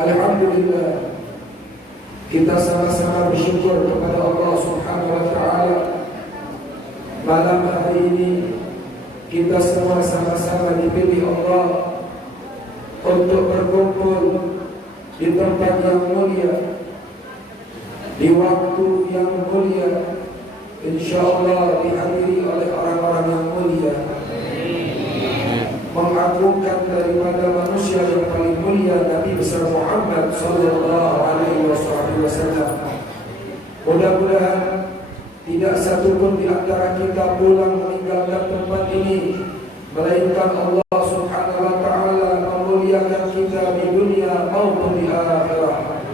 Alhamdulillah, kita sama-sama bersyukur kepada Allah Subhanahu wa Ta'ala. Malam hari ini kita semua sama-sama dipilih Allah untuk berkumpul di tempat yang mulia, di waktu yang mulia, insyaallah dihadiri oleh orang-orang yang mulia, mengagungkan daripada manusia yang paling mulia, Nabi besar Muhammad sallallahu alaihi wasallam. Mudah-mudahan tidak satu pun di antara kita pulang meninggalkan tempat ini melainkan Allah Subhanahu wa Ta'ala memuliakan kita di dunia maupun di akhirat.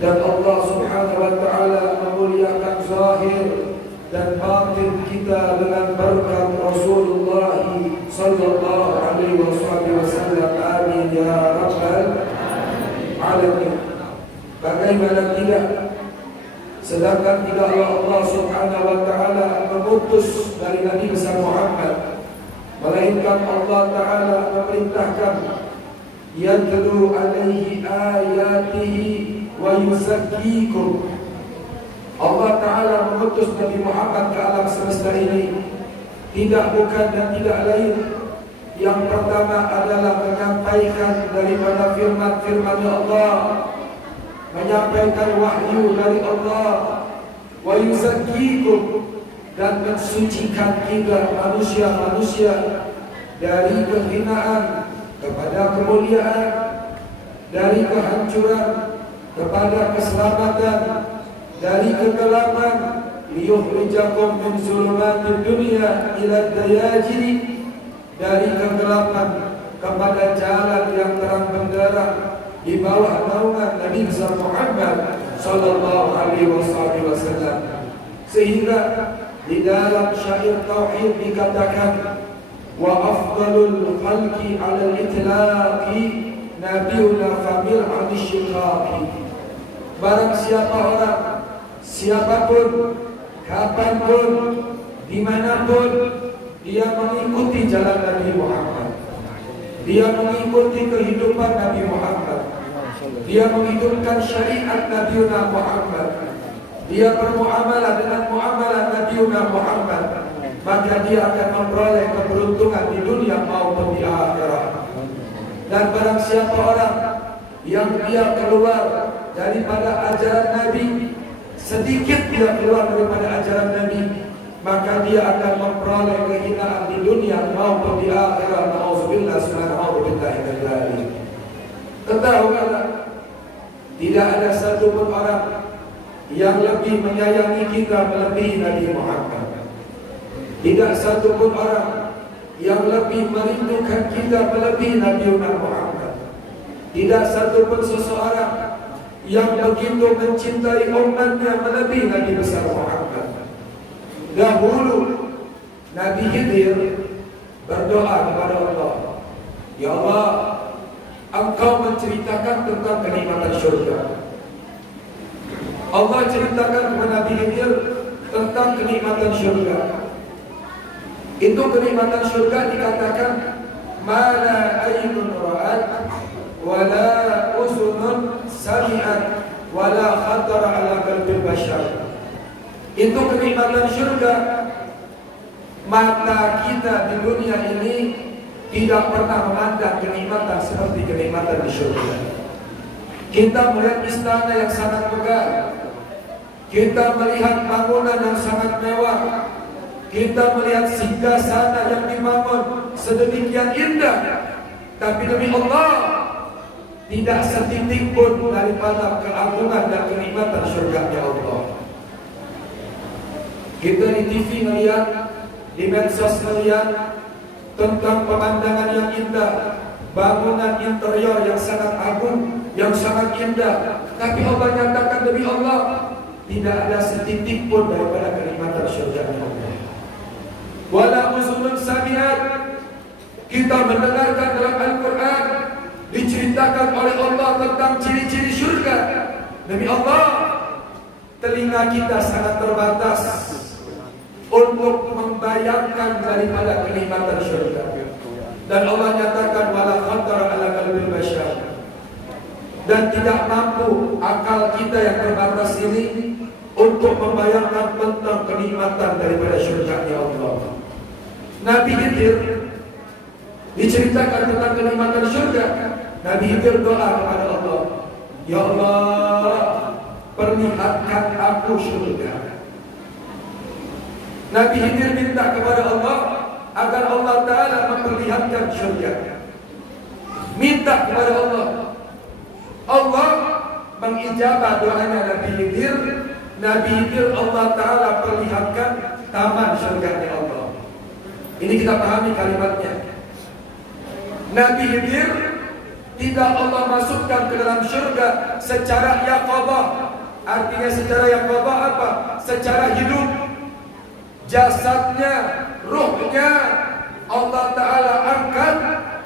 Dan Allah Subhanahu wa Ta'ala memuliakan zahir dan batin kita dengan berkat Rasulullah sallallahu alaihi wasallam. Amin ya rabbal alamin. Bagaimana tidak, sedangkan tidaklah Allah Subhanahu wa Ta'ala mengutus dari Nabi besar Muhammad, melainkan Allah Ta'ala memerintahkan yatlu alaihi ayatihi wa yuzakkikum. Allah Ta'ala mengutus Nabi Muhammad ke alam semesta ini tidak bukan dan tidak lain. Yang pertama adalah menyampaikan daripada firman-firman Allah, menyampaikan wahyu dari Allah, wa yuzakkikum, dan mensucikan kita manusia-manusia dari kehinaan kepada kemuliaan, dari kehancuran kepada keselamatan, dari kegelapan liyukhrijakum min zulumatid dunya ila dayajiri, dari kegelapan kepada jalan yang terang benderang di bawah naungan Nabi besar Muhammad sallallahu alaihi wasallam. Sehingga di dalam syair tauhid dikatakan wa afdalul khalqi 'ala al-itlaqi nabiyuna famil 'adishiqaqi. Barang siapa orang, siapapun, kapanpun, dimanapun, dia mengikuti jalan Nabi Muhammad, dia mengikuti kehidupan Nabi Muhammad, dia menghidupkan syariat Nabi Muhammad, dia bermuamalah dengan muamalah Nabi Muhammad, maka dia akan memperoleh keberuntungan di dunia maupun di akhirat. Dan barang siapa orang yang dia keluar daripada ajaran Nabi, sedikit dia keluar daripada ajaran Nabi, maka dia akan memperoleh kehinaan di dunia maupun di akhirat. Nauzubillah subhanahu wa ta'ala. Ketahuilah, tidak ada satu pun orang yang lebih menyayangi kita melebihi Nabi Muhammad. Tidak satu pun orang yang lebih merindukan kita melebihi Nabi Muhammad. Tidak satu pun seseorang yang begitu mencintai umatnya melebihi Nabi besar Muhammad. Dahulu Nabi Khidir berdoa kepada Allah, ya Allah, Engkau menceritakan tentang kenikmatan syurga. Allah ceritakan kepada Nabi Khidir tentang kenikmatan syurga. Itu kenikmatan syurga dikatakan mala aynun ra'at wala uzunun sami'at wala khatara ala qalbil bashar. Itu kenikmatan syurga. Mata kita di dunia ini tidak pernah memandang kenikmatan seperti kenikmatan di syurga. Kita melihat istana yang sangat megah, kita melihat bangunan yang sangat mewah, kita melihat singgasana yang dibangun sedemikian indah, tapi demi Allah tidak setitik pun daripada keagungan dan kenikmatan syurga-Nya Allah. Kita di TV melihat, di medsos melihat tentang pemandangan yang indah, bangunan interior yang sangat agung, yang sangat indah, tapi Allah nyatakan demi Allah tidak ada setitik pun daripada kenikmatan syurga-Nya Allah. Wala uzunun sami'at, kita mendengarkan dalam Al-Quran diceritakan oleh Allah tentang ciri-ciri syurga. Demi Allah, telinga kita sangat terbatas untuk membayangkan daripada kenikmatan syurga. Dan Allah nyatakan wala khatara ala qalbil bashar, dan tidak mampu akal kita yang terbatas ini untuk membayangkan tentang kenikmatan daripada syurga-Nya Allah. Nabi Khidir diceritakan tentang kenikmatan syurga. Nabi Khidir doa kepada Allah, ya Allah, perlihatkan aku syurga. Nabi Khidir minta kepada Allah agar Allah Ta'ala memperlihatkan syurga. Minta kepada Allah. Allah mengijabah doanya Nabi Khidir. Nabi Khidir Allah Ta'ala perlihatkan taman syurga-Nya Allah. Ini kita pahami kalimatnya. Nabi Khidir tidak Allah masukkan ke dalam syurga secara yaqadhah. Artinya secara yaqadhah apa? Secara hidup. Jasadnya, ruhnya Allah Ta'ala angkat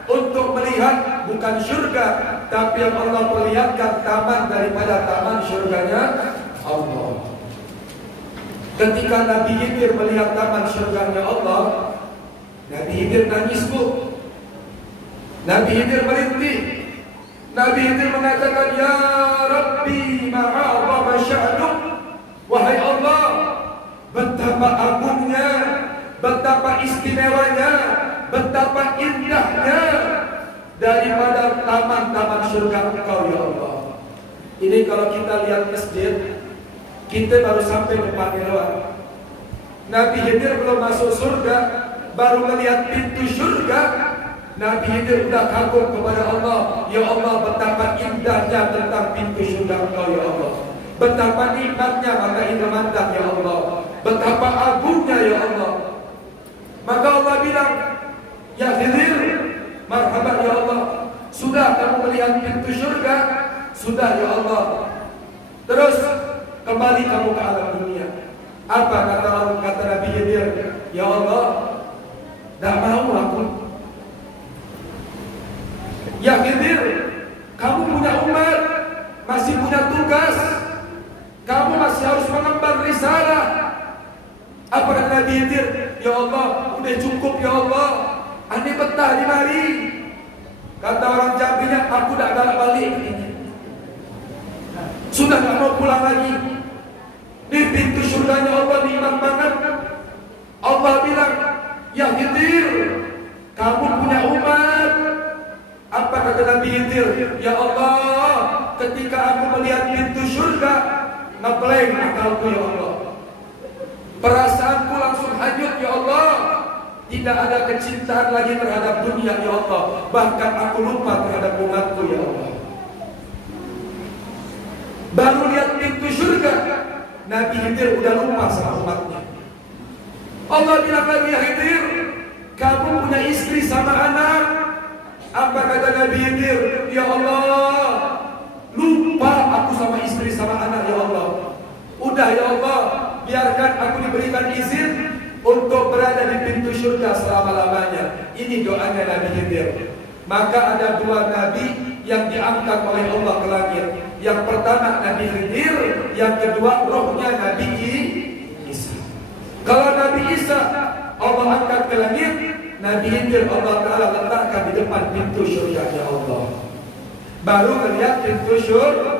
untuk melihat bukan syurga, tapi yang Allah perlihatkan taman daripada taman syurganya Allah. Ketika Nabi Khidir melihat taman syurganya Allah, Nabi Khidir nangis, Bu. Nabi Khidir merintih. Nabi Khidir mengatakan, ya Rabbi ma'azama sya'nuk. Wahai Allah, betapa agungnya, betapa istimewanya, betapa indahnya daripada taman-taman surga Engkau ya Allah. Ini kalau kita lihat masjid, kita baru sampai depannya doang. Nabi Khidir belum masuk surga, baru melihat pintu surga. Nabi Khidir sudah kagum kepada Allah, ya Allah, betapa indahnya tentang pintu surga Engkau ya Allah. Betapa nikmatnya maka ini mantap ya Allah. Betapa agungnya ya Allah. Maka Allah bilang, ya Khidir, marhaban ya Allah. Sudah kamu melihat pintu surga? Sudah ya Allah. Terus kembali kamu ke alam dunia. Apa kata Nabi Khidir? Ya Allah, tidak mau aku. Ya Khidir, kamu punya umat, masih punya tugas. Kamu masih harus mengemban risalah. Apa kata Nabi Khidir? Ya Allah, udah cukup ya Allah. Ane betah di mari. Kata orang Jambinya, aku tidak balik balik. Sudah tidak mau pulang lagi. Di pintu surganya Allah nikmat banget. Allah bilang, ya Khidir, kamu punya umat. Apa kata Nabi Khidir? Ya Allah, ketika aku melihat pintu surga, ngeblank akalku ya Allah. Perasaanku langsung hanyut ya Allah. Tidak ada kecintaan lagi terhadap dunia ya Allah. Bahkan aku lupa terhadap umatku ya Allah. Baru lihat pintu surga, Nabi Khidir udah lupa sama umatnya. Allah bilang lagi, ya Khidir, kamu punya istri sama anak. Apa kata Nabi Khidir? Ya Allah, lupa aku sama istri sama anak ya Allah. Udah ya Allah, biarkan aku diberikan izin untuk berada di pintu surga selama-lamanya. Ini doanya Nabi Khidir. Maka ada dua nabi yang diangkat oleh Allah ke langit. Yang pertama Nabi Khidir, yang kedua rohnya Nabi Isa. Kalau Nabi Isa Allah angkat ke langit, Nabi Khidir Allah Ta'ala letakkan di depan pintu surga ya Allah. Baru melihat pintu surga.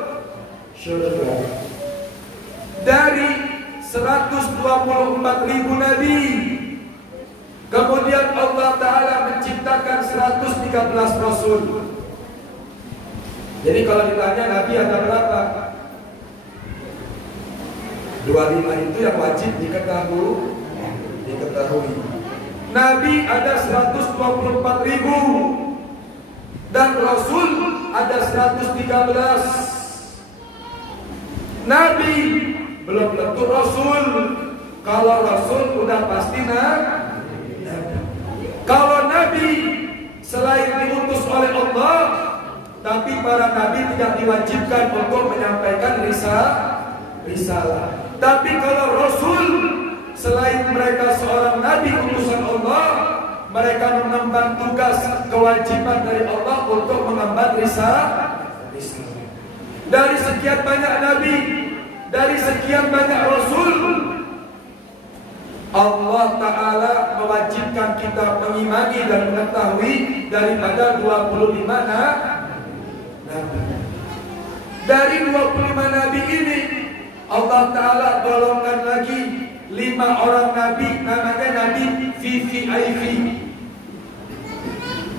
Dari 124.000 nabi, kemudian Allah Ta'ala menciptakan 113 rasul. Jadi kalau ditanya nabi ada berapa? 25 itu yang wajib diketahui. Nabi ada 124.000 dan rasul ada 113. Nabi belum tentu rasul. Kalau rasul udah pasti nabi. Kalau nabi selain diutus oleh Allah, tapi para nabi tidak diwajibkan untuk menyampaikan risalah. Tapi kalau rasul, selain mereka seorang nabi utusan Allah, mereka mengemban tugas kewajiban dari Allah untuk mengemban risalah. Dari sekian banyak nabi, dari sekian banyak rasul, Allah Ta'ala mewajibkan kita mengimani dan mengetahui daripada 25 nabi. Dari 25 nabi ini Allah Ta'ala golongkan lagi 5 orang nabi, namanya Nabi VVIP,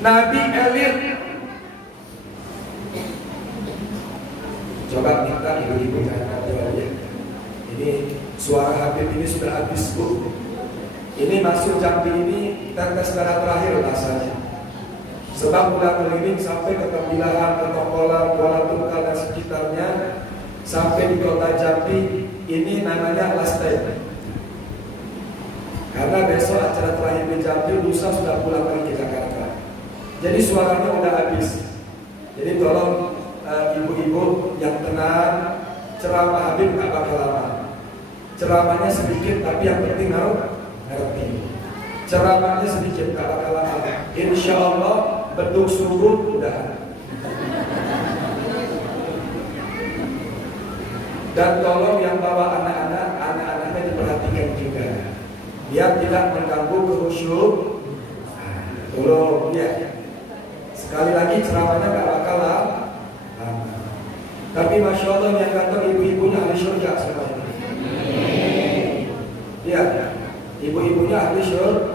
Nabi elit. Coba minta ibu-ibu jangan ya. Ini suara Habib ini sudah habis, Bu. Ini masuk Jambi ini tetes darah terakhir rasanya. Sebab udah keliling sampai ke Tembilahan, ke Tongkolan, Kuala Tunggal dan sekitarnya, sampai di kota Jambi. Ini namanya last time. Karena besok acara terakhir di Jambi, lusa sudah pulang lagi ke Jakarta. Jadi suaranya udah habis. Jadi tolong ibu-ibu yang tenang, ceramah Habib gak bakal lama. Ceramahnya sedikit tapi yang penting harus ngerti. Ceramahnya sedikit gak bakal lama. Insya Allah bentuk surut udah. Dan tolong yang bawa anak-anak, anak-anaknya diperhatikan juga, biar tidak mengganggu kehusyuk. Tolong ya. Sekali lagi ceramahnya gak bakal lama. Tapi Masya Allah yang datang ibu-ibunya ahli syurga semua ini. Iya, ibu-ibunya ahli syurga.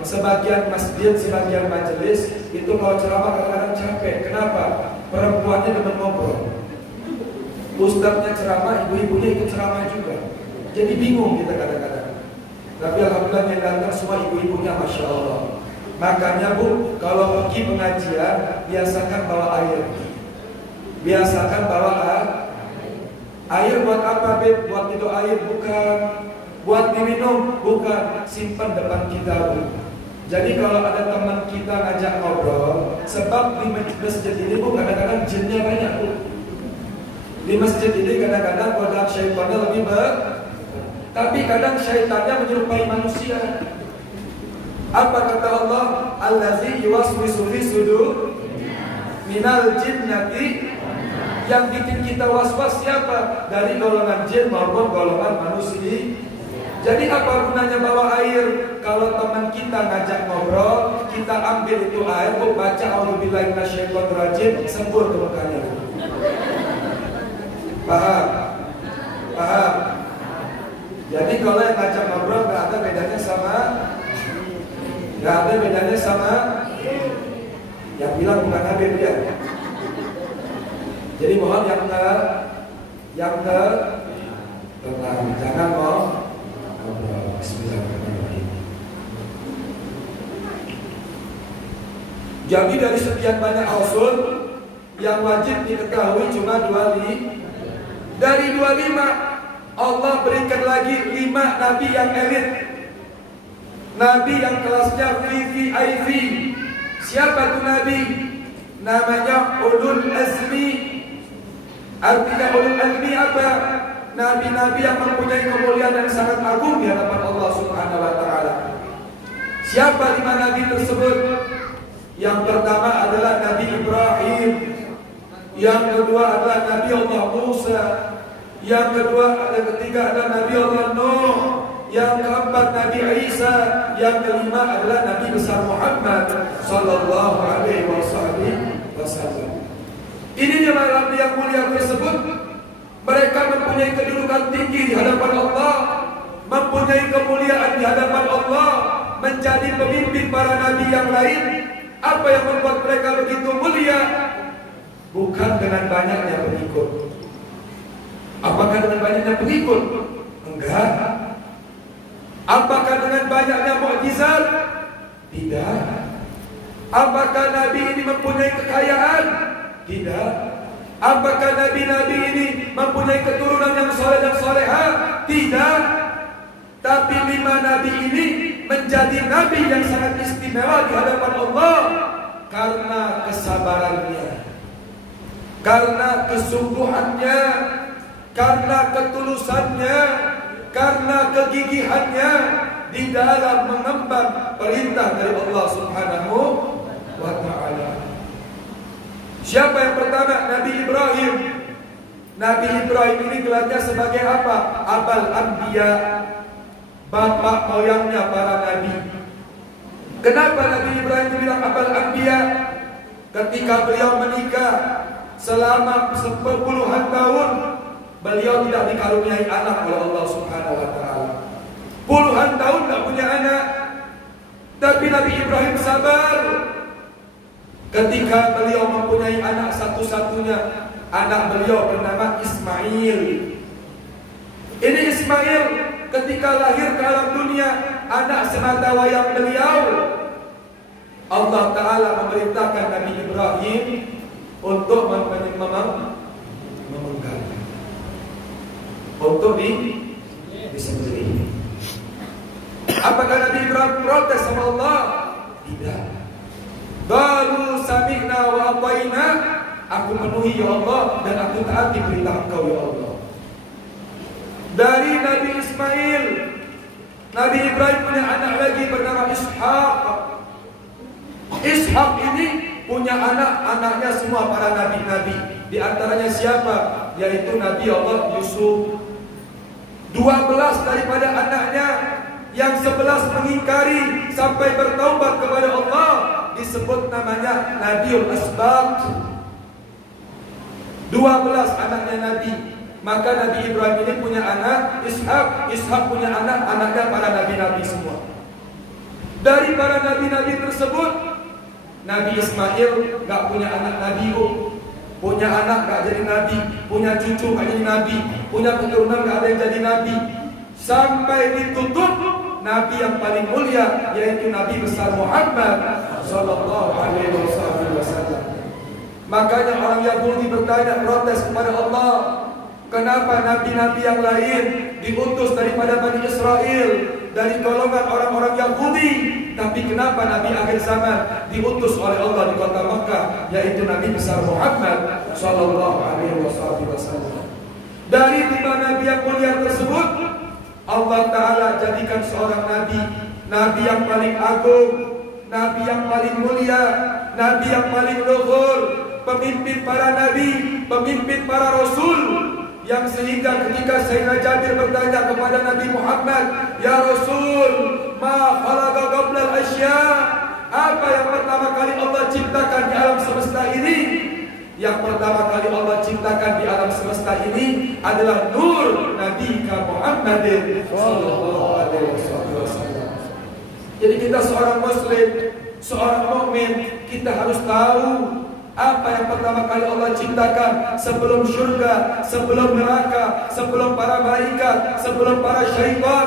Sebagian masjid, sebagian majelis itu kalau ceramah kadang-kadang capek. Kenapa? Perempuannya demen ngobrol. Ustadznya ceramah, ibu-ibunya ikut ceramah juga. Jadi bingung kita kadang-kadang. Tapi alhamdulillah yang datang semua ibu-ibunya Masya Allah. Makanya Bu, kalau pergi pengajian biasakan bawa air. Biasakan bawa air buat apa, Beb? Buat itu air bukan. Buat diminum bukan. Simpan depan kita, Bu. Jadi kalau ada teman kita ngajak ngobrol, sebab di masjid ini Bu kadang-kadang jinnya banyak, Bu. Di masjid ini kadang-kadang godaan syaitannya lebih tapi kadang syaitannya menyerupai manusia. Apa kata Allah? Allazi yuwaswisu fi sudur minal jinnati. Yang bikin kita was-was siapa? Dari golongan jin maupun golongan manusia. Jadi apa gunanya bawa air? Kalau teman kita ngajak ngobrol, kita ambil itu air, baca a'udzubillahi minasyaitonir rajim, sembur ke mukanya. Paham? Paham? Jadi kalau yang ngajak ngobrol gak ada bedanya sama yang bilang bukan Habib ya. Jadi mohon yang tenang, jangan mau ngobrol. Bismillahirrahmanirrahim. Jadi dari sekian banyak usul yang wajib diketahui cuma 25. Dari 25 Allah berikan lagi 5 nabi yang elit, nabi yang kelasnya VVIP. Siapa tuh nabi? Namanya Ulul Azmi. Artinya ulul azmi apa? Nabi-nabi yang mempunyai kemuliaan yang sangat agung di hadapan Allah Subhanahu wa taala. Siapa 5 nabi tersebut? Yang pertama adalah Nabi Ibrahim. Yang kedua adalah Nabi Allah Musa. Yang ketiga adalah Nabi Allah Nuh. Yang keempat Nabi Isa. Yang kelima adalah Nabi besar Muhammad sallallahu alaihi wasallam. Ini jemaah yang mulia tersebut, mereka mempunyai kedudukan tinggi di hadapan Allah, mempunyai kemuliaan di hadapan Allah, menjadi pemimpin para nabi yang lain. Apa yang membuat mereka begitu mulia? Bukan dengan banyaknya pengikut. Apakah dengan banyaknya pengikut? Enggak. Apakah dengan banyaknya mukjizat? Tidak. Apakah nabi ini mempunyai kekayaan? Tidak. Apakah nabi-nabi ini mempunyai keturunan yang soleh dan soleha? Tidak. Tapi 5 nabi ini menjadi nabi yang sangat istimewa di hadapan Allah karena kesabarannya, karena kesungguhannya, karena ketulusannya, karena kegigihannya di dalam mengemban perintah dari Allah Subhanahu wa ta'ala. Siapa yang pertama? Nabi Ibrahim. Nabi Ibrahim ini gelarnya sebagai apa? Abal Anbiya, bapak moyangnya para nabi. Kenapa Nabi Ibrahim dibilang Abal Anbiya? Ketika beliau menikah selama puluhan tahun beliau tidak dikaruniai anak oleh Allah Subhanahu wa taala. Puluhan tahun tidak punya anak. Tapi Nabi Ibrahim sabar. Ketika beliau mempunyai anak satu-satunya, anak beliau bernama Ismail. Ini Ismail ketika lahir ke alam dunia, anak semata wayang beliau. Allah Ta'ala memerintahkan Nabi Ibrahim untuk memenggalnya, untuk disembelih. Apakah Nabi Ibrahim protes sama Allah? Tidak. Baru sami'na wa ata'ina, aku penuhi ya Allah dan aku taati perintah Engkau ya Allah. Dari Nabi Ismail, Nabi Ibrahim punya anak lagi bernama Ishak. Ishak ini punya anak-anaknya semua para nabi-nabi. Di antaranya siapa? Yaitu Nabi Allah Yusuf. 12 daripada anaknya, yang 11 mengingkari sampai bertaubat kepada Allah, disebut namanya Nabiul Asbaq. 12 anaknya Nabi. Maka Nabi Ibrahim ini punya anak Ishak, Ishak punya anak-anaknya para nabi-nabi semua. Dari para nabi-nabi tersebut, Nabi Ismail gak punya anak Nabi, punya anak gak jadi Nabi, punya cucu gak jadi Nabi, punya keturunan gak ada yang jadi Nabi, sampai ditutup Nabi yang paling mulia, yaitu Nabi besar Muhammad Sallallahu Alaihi Wasallam. Makanya orang Yahudi bertanya, protes kepada Allah, kenapa nabi-nabi yang lain diutus daripada Bani Israel, dari golongan orang-orang Yahudi, tapi kenapa Nabi akhir zaman diutus oleh Allah di kota Makkah, yaitu Nabi besar Muhammad Sallallahu Alaihi Wasallam. Dari 5 nabi yang mulia tersebut, Allah Ta'ala jadikan seorang nabi, nabi yang paling agung, nabi yang paling mulia, nabi yang paling luhur, pemimpin para nabi, pemimpin para rasul, yang sehingga ketika Sayyidina Jabir bertanya kepada Nabi Muhammad, ya Rasul, ma khalaqa qabla al-asya, apa yang pertama kali Allah ciptakan di alam semesta ini? Yang pertama kali Allah ciptakan di alam semesta ini adalah nur Nabi Muhammad sallallahu alaihi wasallam. Jadi kita seorang muslim, seorang mukmin, kita harus tahu apa yang pertama kali Allah ciptakan sebelum syurga, sebelum neraka, sebelum para malaikat, sebelum para syaitan,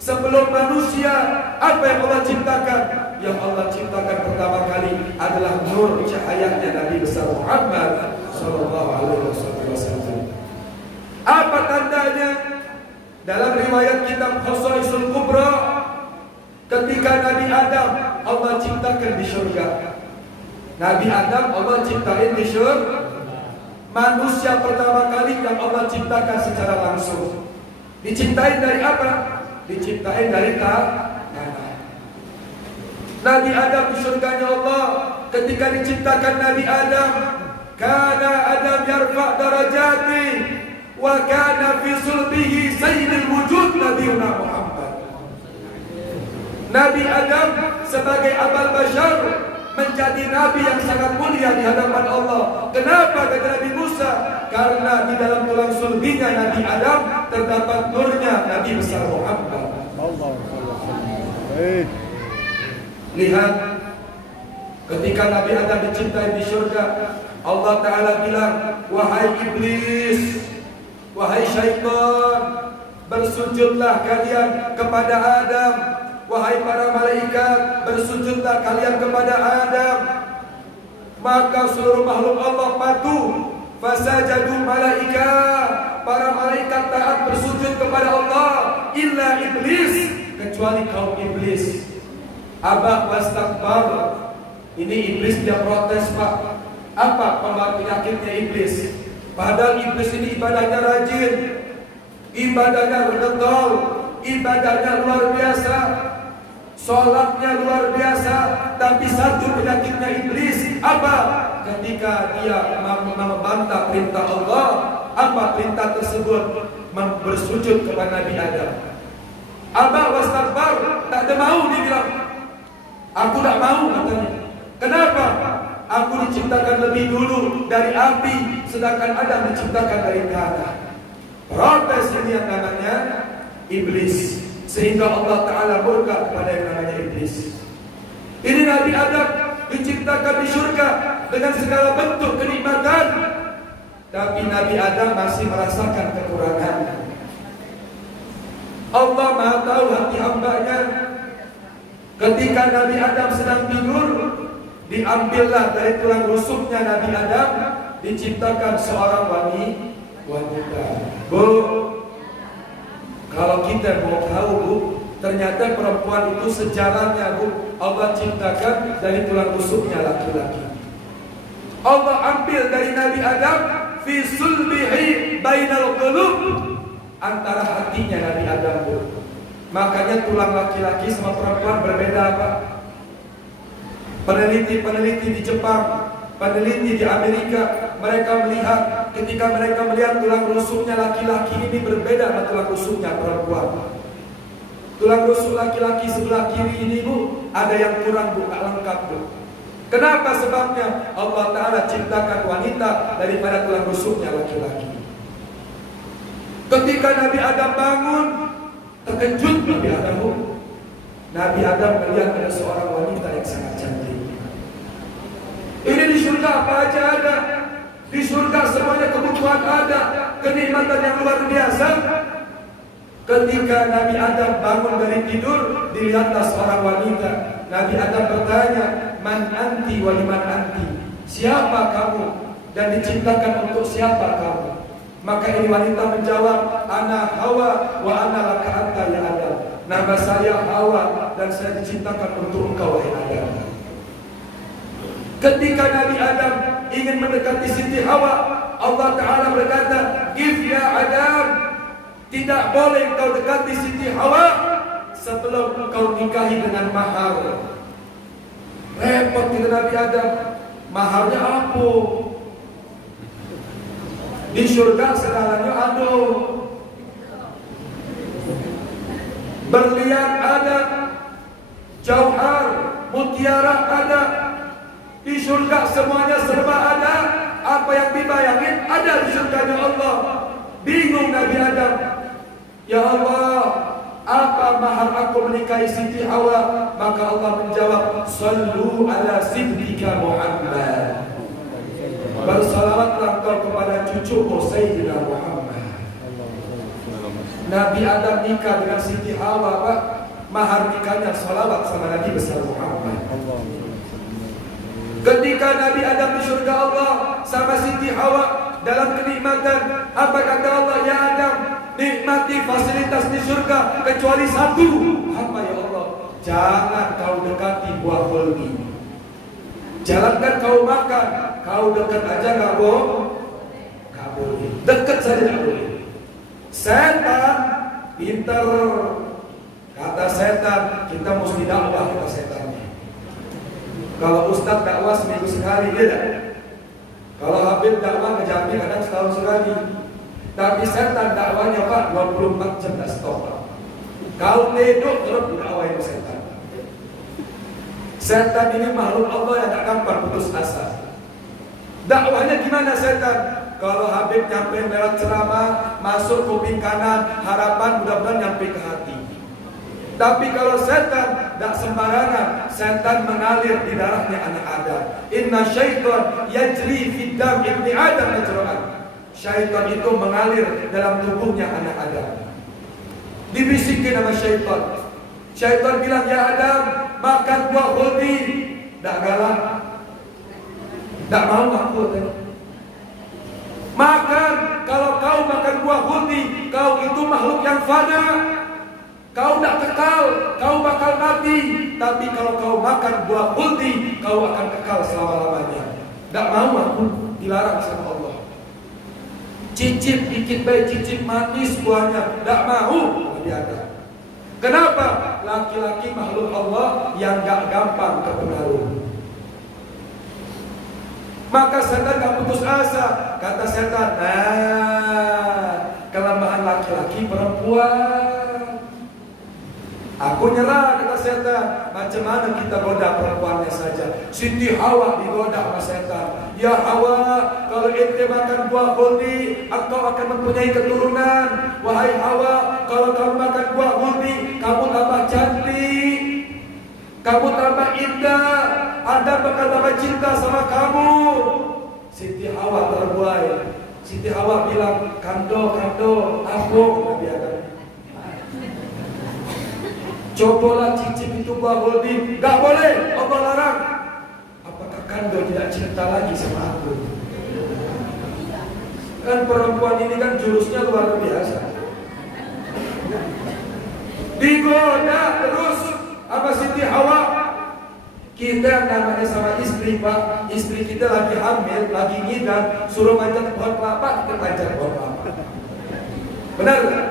sebelum manusia. Apa yang Allah ciptakan? Yang Allah ciptakan pertama kali adalah nur cahayanya Nabi besar Muhammad sallallahu alaihi wasallam. Apa tandanya? Dalam riwayat kitab Khosaisul Kubra, ketika Nabi Adam Allah ciptakan di syurga. Nabi Adam Allah ciptain di syurga. Manusia pertama kali yang Allah ciptakan secara langsung. Diciptain dari apa? Diciptain dari tanah. Nabi Adam di surganya Allah. Ketika diciptakan Nabi Adam, kana Adam yarfa' darajati wa kana fi sulbihi sayyidul wujud Nabiuna Muhammad. Nabi Adam sebagai abal bashar menjadi nabi yang sangat mulia di hadapan Allah. Kenapa? Kata Nabi Musa, karena di dalam tulang sulbinya Nabi Adam terdapat nurnya Nabi besar Muhammad. Lihat, ketika Nabi Adam diciptai di surga, Allah Ta'ala bilang, wahai iblis, wahai syaitan, bersujudlah kalian kepada Adam. Wahai para malaikat, bersujudlah kalian kepada Adam. Maka seluruh makhluk Allah patuh. Fasajadu malaikat, para malaikat taat bersujud kepada Allah. Illa iblis, kecuali kaum iblis. Aba wastakbar. Ini iblis dia protes, Pak. Apa penyakitnya iblis? Padahal iblis ini ibadahnya rajin, ibadahnya berdekal, ibadahnya luar biasa, sholatnya luar biasa. Tapi satu penyakitnya iblis, apa? Ketika dia membantah perintah Allah, apa perintah tersebut? Bersujud kepada Nabi Adam. Aba wastakbar, tak ada mau, dia bilang, aku tak mau, katanya. Kenapa? Aku diciptakan lebih dulu dari api, sedangkan Adam diciptakan dari tanah. Protes ini yang namanya iblis. Sehingga Allah Ta'ala murka kepada yang namanya iblis. Ini Nabi Adam diciptakan di surga dengan segala bentuk kenikmatan, tapi Nabi Adam masih merasakan kekurangan. Allah Maha tahu hati hambanya. Ketika Nabi Adam sedang tidur, diambillah dari tulang rusuknya Nabi Adam, diciptakan seorang wanita. Bu, kalau kita mau tahu, Bu, ternyata perempuan itu sejarahnya, Bu, Allah ciptakan dari tulang rusuknya laki-laki. Allah ambil dari Nabi Adam fi sulbihi bainal qulub, antara hatinya Nabi Adam, Bu. Makanya tulang laki-laki sama perempuan berbeda, Pak. Peneliti di Jepang, peneliti di Amerika, mereka melihat, ketika mereka melihat tulang rusuknya laki-laki ini berbeda dengan tulang rusuknya perempuan. Tulang rusuk laki-laki sebelah kiri ini, Bu, ada yang kurang, Bu, tak lengkap, Bu. Kenapa sebabnya? Allah Ta'ala ciptakan wanita daripada tulang rusuknya laki-laki. Ketika Nabi Adam bangun, terkejut Nabi Adam, Bu. Nabi Adam melihat ada seorang wanita yang sangat cantik. Ini di surga apa aja ada. Di surga semuanya kebutuhan ada, kenikmatan yang luar biasa. Ketika Nabi Adam bangun dari tidur, dilihatlah seorang wanita. Nabi Adam bertanya, man anti wa liman anti? Siapa kamu dan diciptakan untuk siapa kamu? Maka ini wanita menjawab, ana Hawa wa ana laka anta ya Adam. Nama saya Hawa dan saya diciptakan untuk engkau wahai Adam. Ketika Nabi Adam ingin mendekati Siti Hawa, Allah Ta'ala berkata, if ya Adam, tidak boleh kau dekati Siti Hawa sebelum kau nikahi dengan mahar. Repot kita Nabi Adam. Maharnya apa? Di surga segalanya ada. Berlian ada, jauhar, mutiara ada. Di surga semuanya serba ada. Apa yang dibayangin ada di surganya Allah. Bingung Nabi Adam. Ya Allah, apa mahar aku menikahi Siti Hawa? Maka Allah menjawab, sallu ala siddiqa Muhammad. Bersalawatlah kau kepada cucuku Sayyidina Muhammad. Nabi Adam nikah dengan Siti Hawa, Pak. Mahar nikahnya salawat sama Nabi besar Muhammad. Ketika Nabi Adam di surga Allah sama Siti Hawa dalam kenikmatan, apa kata Allah? Ya Adam, nikmati fasilitas di surga kecuali satu. Apa ya Allah? Jangan kau dekati buah hulmi. Jalankan kau makan, kau dekat aja gak boleh. Dekat saja gak boleh. Setan pintar. Kata setan, kita mesti dakwah kata setannya. Kalau ustaz dakwah seminggu sekali, dia tak. Kalau Habib dakwah ke Jambi kadang setahun sekali. Tapi setan dakwanya Pak 24 jam tak stop, Pak. Kau tidur terus didakwain setan. Setan ini makhluk Allah yang tak gampang putus asa. Dakwahnya gimana setan? Kalau Habib nyampe lewat ceramah, masuk kuping kanan, harapan mudah-mudahan nyampe ke hati. Tapi kalau setan tak sembarangan, setan mengalir di darahnya anak Adam. Inna syaitan yajri fi dam ibni Adam majra'an. Syaitan itu mengalir dalam tubuhnya anak Adam. Dibisikin sama syaitan. Syaitan bilang, ya Adam, makan buah khuldi. Tak galak. Tak mau aku tadi. Makan. Kalau kau makan buah khuldi, kau itu makhluk yang fana. Kau tak kekal, kau bakal mati. Tapi kalau kau makan buah khuldi, kau akan kekal selama-lamanya. Tak mau aku, dilarang sama Allah. Cicip dikit baik, cicip manis buahnya. Tak mau, Nabi Adam. Kenapa? Laki-laki makhluk Allah yang gak gampang terpengaruh. Maka setan gak putus asa. Kata setan, kelemahan laki-laki perempuan. Aku nyerah, kata setan. Macam mana kita goda perempuannya saja? Siti Hawa digoda sama setan. Ya Hawa, kalau ente makan buah khuldi, engkau akan mempunyai keturunan. Wahai Hawa, kalau kamu makan buah khuldi, kamu tambah cantik, kamu tambah indah, Adam bakal tambah cinta sama kamu. Siti Hawa terbuai. Siti Hawa bilang, kando, aku Nabi Adam. Cobalah cicip itu buah khuldi. Gak boleh, Allah larang. Apakah kando tidak cinta lagi sama aku? Kan perempuan ini kan jurusnya luar biasa. Digoda terus sama Siti Hawa. Kita namanya sama istri, Pak. Istri kita lagi hamil, lagi ngidam, suruh manjat pohon kelapa, kita manjat pohon kelapa. Benar gak?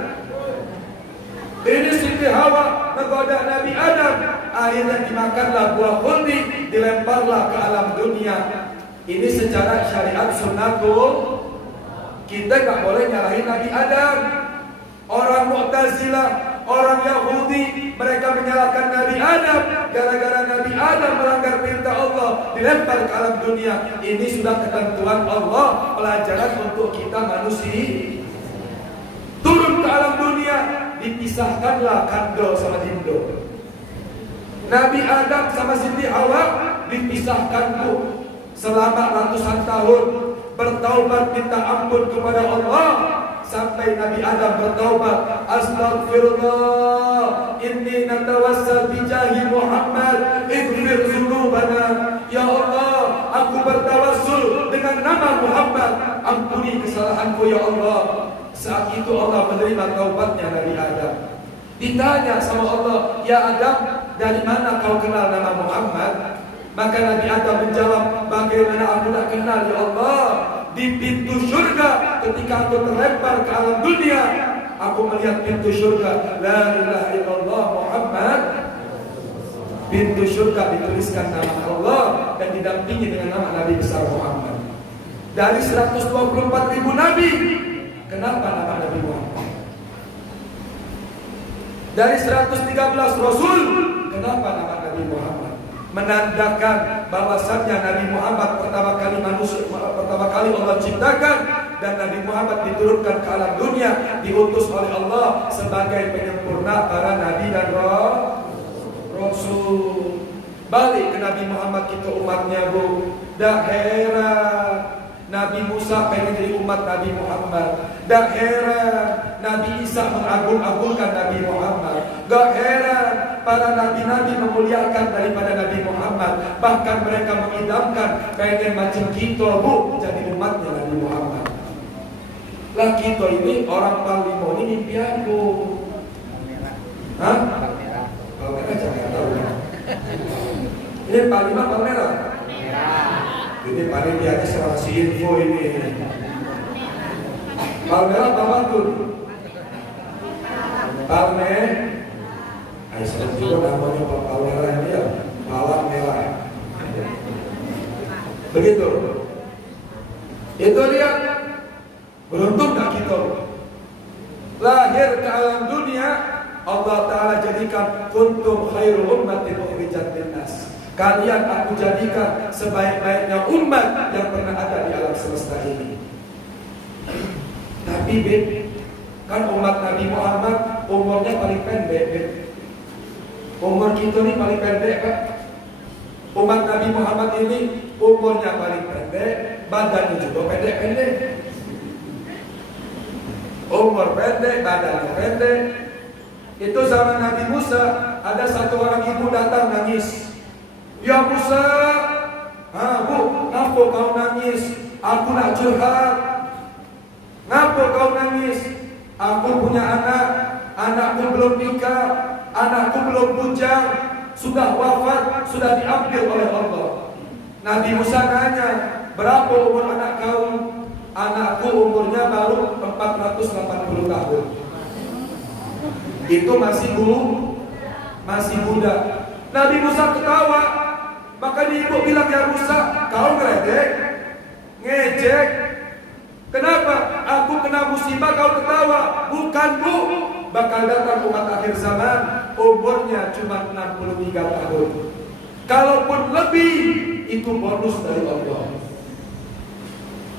Ini Siti Hawa menggoda Nabi Adam. Akhirnya dimakanlah buah khuldi, dilemparlah ke alam dunia. Ini secara syariat sunnatul. Kita gak boleh nyalahin Nabi Adam. Orang Mu'tazilah, orang Yahudi, mereka menyalahkan Nabi Adam. Gara-gara Nabi Adam melanggar perintah Allah, dilempar ke alam dunia. Ini sudah ketentuan Allah, pelajaran untuk kita manusia. Turun ke alam dunia, dipisahkanlah kando sama dindo. Nabi Adam sama Siti Hawa dipisahkan selama ratusan tahun, bertaubat minta ampun kepada Allah. Sampai Nabi Adam bertaubat, Astaghfirullah, inni natawassal bijahi Muhammad, ighfir dzunubana. Ya Allah, aku bertawassul dengan nama Muhammad, ampuni kesalahanku ya Allah. Saat itu Allah menerima taubatnya Nabi Adam. Ditanya sama Allah, ya Adam, dari mana kau kenal nama Muhammad? Maka Nabi Adam menjawab, bagaimana aku tak kenal ya Allah? Di pintu surga, ketika aku terlempar ke alam dunia, aku melihat pintu surga, la ilaha illallah Muhammad. Pintu surga dituliskan nama Allah dan didampingi dengan nama Nabi besar Muhammad. Dari 124.000 Nabi, kenapa nama Nabi Muhammad? Dari 113 Rasul, kenapa nama Nabi Muhammad? Menandakan bahwasannya Nabi Muhammad pertama kali Allah ciptakan, dan Nabi Muhammad diturunkan ke alam dunia, diutus oleh Allah sebagai penyempurna para nabi dan rasul. Balik ke Nabi Muhammad, kita umatnya dah heran. Nabi Musa pengen jadi umat Nabi Muhammad. Gak heran Nabi Isa mengagung-agungkan Nabi Muhammad. Gak heran para nabi-nabi memuliakan daripada Nabi Muhammad. Bahkan mereka mengidamkan pengen macam kita jadi umatnya Nabi Muhammad. Lah kita ini orang Palimo ini mimpi aku. Hah? Palmera jangan tahu. Ini Palima Palmera. Ini panitianya serah si info ini. Palmera apa Bantun? Palmer. Aisyah juga namanya Pak Palmera ini ya, Palang merah. Begitu. Itu dia. Beruntung tak kita? Lahir ke alam dunia, Allah Ta'ala jadikan kuntum khairul ummatin ukhrijat linnas. Kalian aku jadikan sebaik-baiknya umat yang pernah ada di alam semesta ini. Tapi kan umat Nabi Muhammad umurnya paling pendek. Umur kita ini paling pendek, Pak. Umat Nabi Muhammad ini umurnya paling pendek, badannya juga pendek-pendek. Umur pendek, badannya pendek. Itu zaman Nabi Musa, ada satu orang ibu datang nangis. Ya Musa, Bu, ngapa kau nangis? Aku nak curhat. Ngapa kau nangis? Aku punya anak, anakku belum nikah, anakku belum bujang, sudah wafat, sudah diambil oleh Allah. Nabi Musa nanya, berapa umur anak kau? Anakku umurnya baru 480 tahun. Itu masih muda. Nabi Musa ketawa. Maka ibu bilang, ya Musa, kau ngeledek, ngejek. Kenapa? Aku kena musibah kau ketawa. Bukan Bu, bakal datang umat akhir zaman umurnya cuma 63 tahun. Kalaupun lebih, itu bonus dari Allah.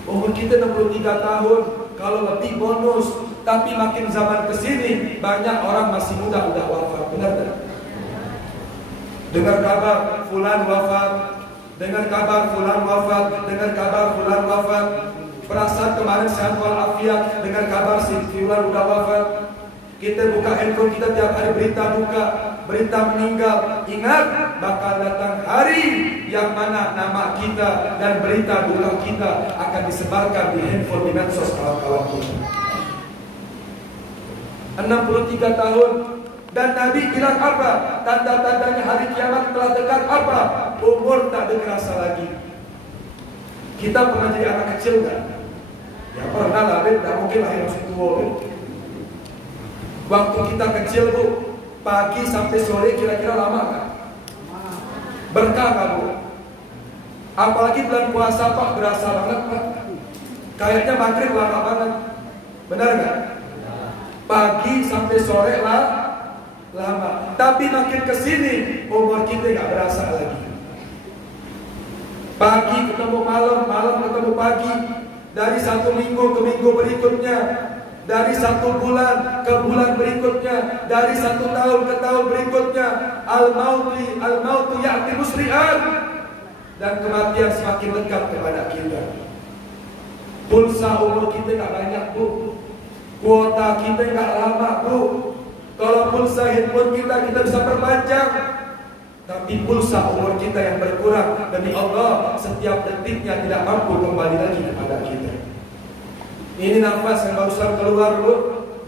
Umur kita 63 tahun, kalau lebih bonus. Tapi makin zaman kesini, banyak orang masih muda udah wafat. Benar tak? Dengar kabar fulan wafat, dengar kabar fulan wafat, dengar kabar fulan wafat. Perasaan kemarin sehat walafiat, dengar kabar si fulan udah wafat. Kita buka handphone kita tiap hari berita duka, berita meninggal. Ingat, bakal datang hari yang mana nama kita dan berita duka kita akan disebarkan di handphone, di medsos kawan-kawan kita. 63 tahun. Dan Nabi bilang apa? Tanda-tandanya hari kiamat telah dekat apa? Umur tak ada kerasa lagi. Kita pernah jadi anak kecil kan? Ya pernah lah, tidak mungkin lahir langsung tua. Waktu kita kecil bu, pagi sampai sore kira-kira lama kan? Berkah kan bu? Apalagi bulan puasa pak, berasa banget pak. Kayaknya maghrib lama banget. Benar nggak? Pagi sampai sore lah lama. Tapi makin kesini umur kita nggak berasa lagi. Pagi ketemu malam, malam ketemu pagi. Dari satu minggu ke minggu berikutnya, dari satu bulan ke bulan berikutnya, dari satu tahun ke tahun berikutnya. Al-mautu ya'ti musri'an. Dan kematian semakin dekat kepada kita. Pulsa umur kita nggak banyak bu. Kuota kita nggak lama bu. Kalau pulsa handphone kita bisa perpanjang. Tapi pulsa umur kita yang berkurang. Demi Allah, setiap detiknya tidak mampu kembali lagi kepada kita. Ini nafas yang barusan keluar bu,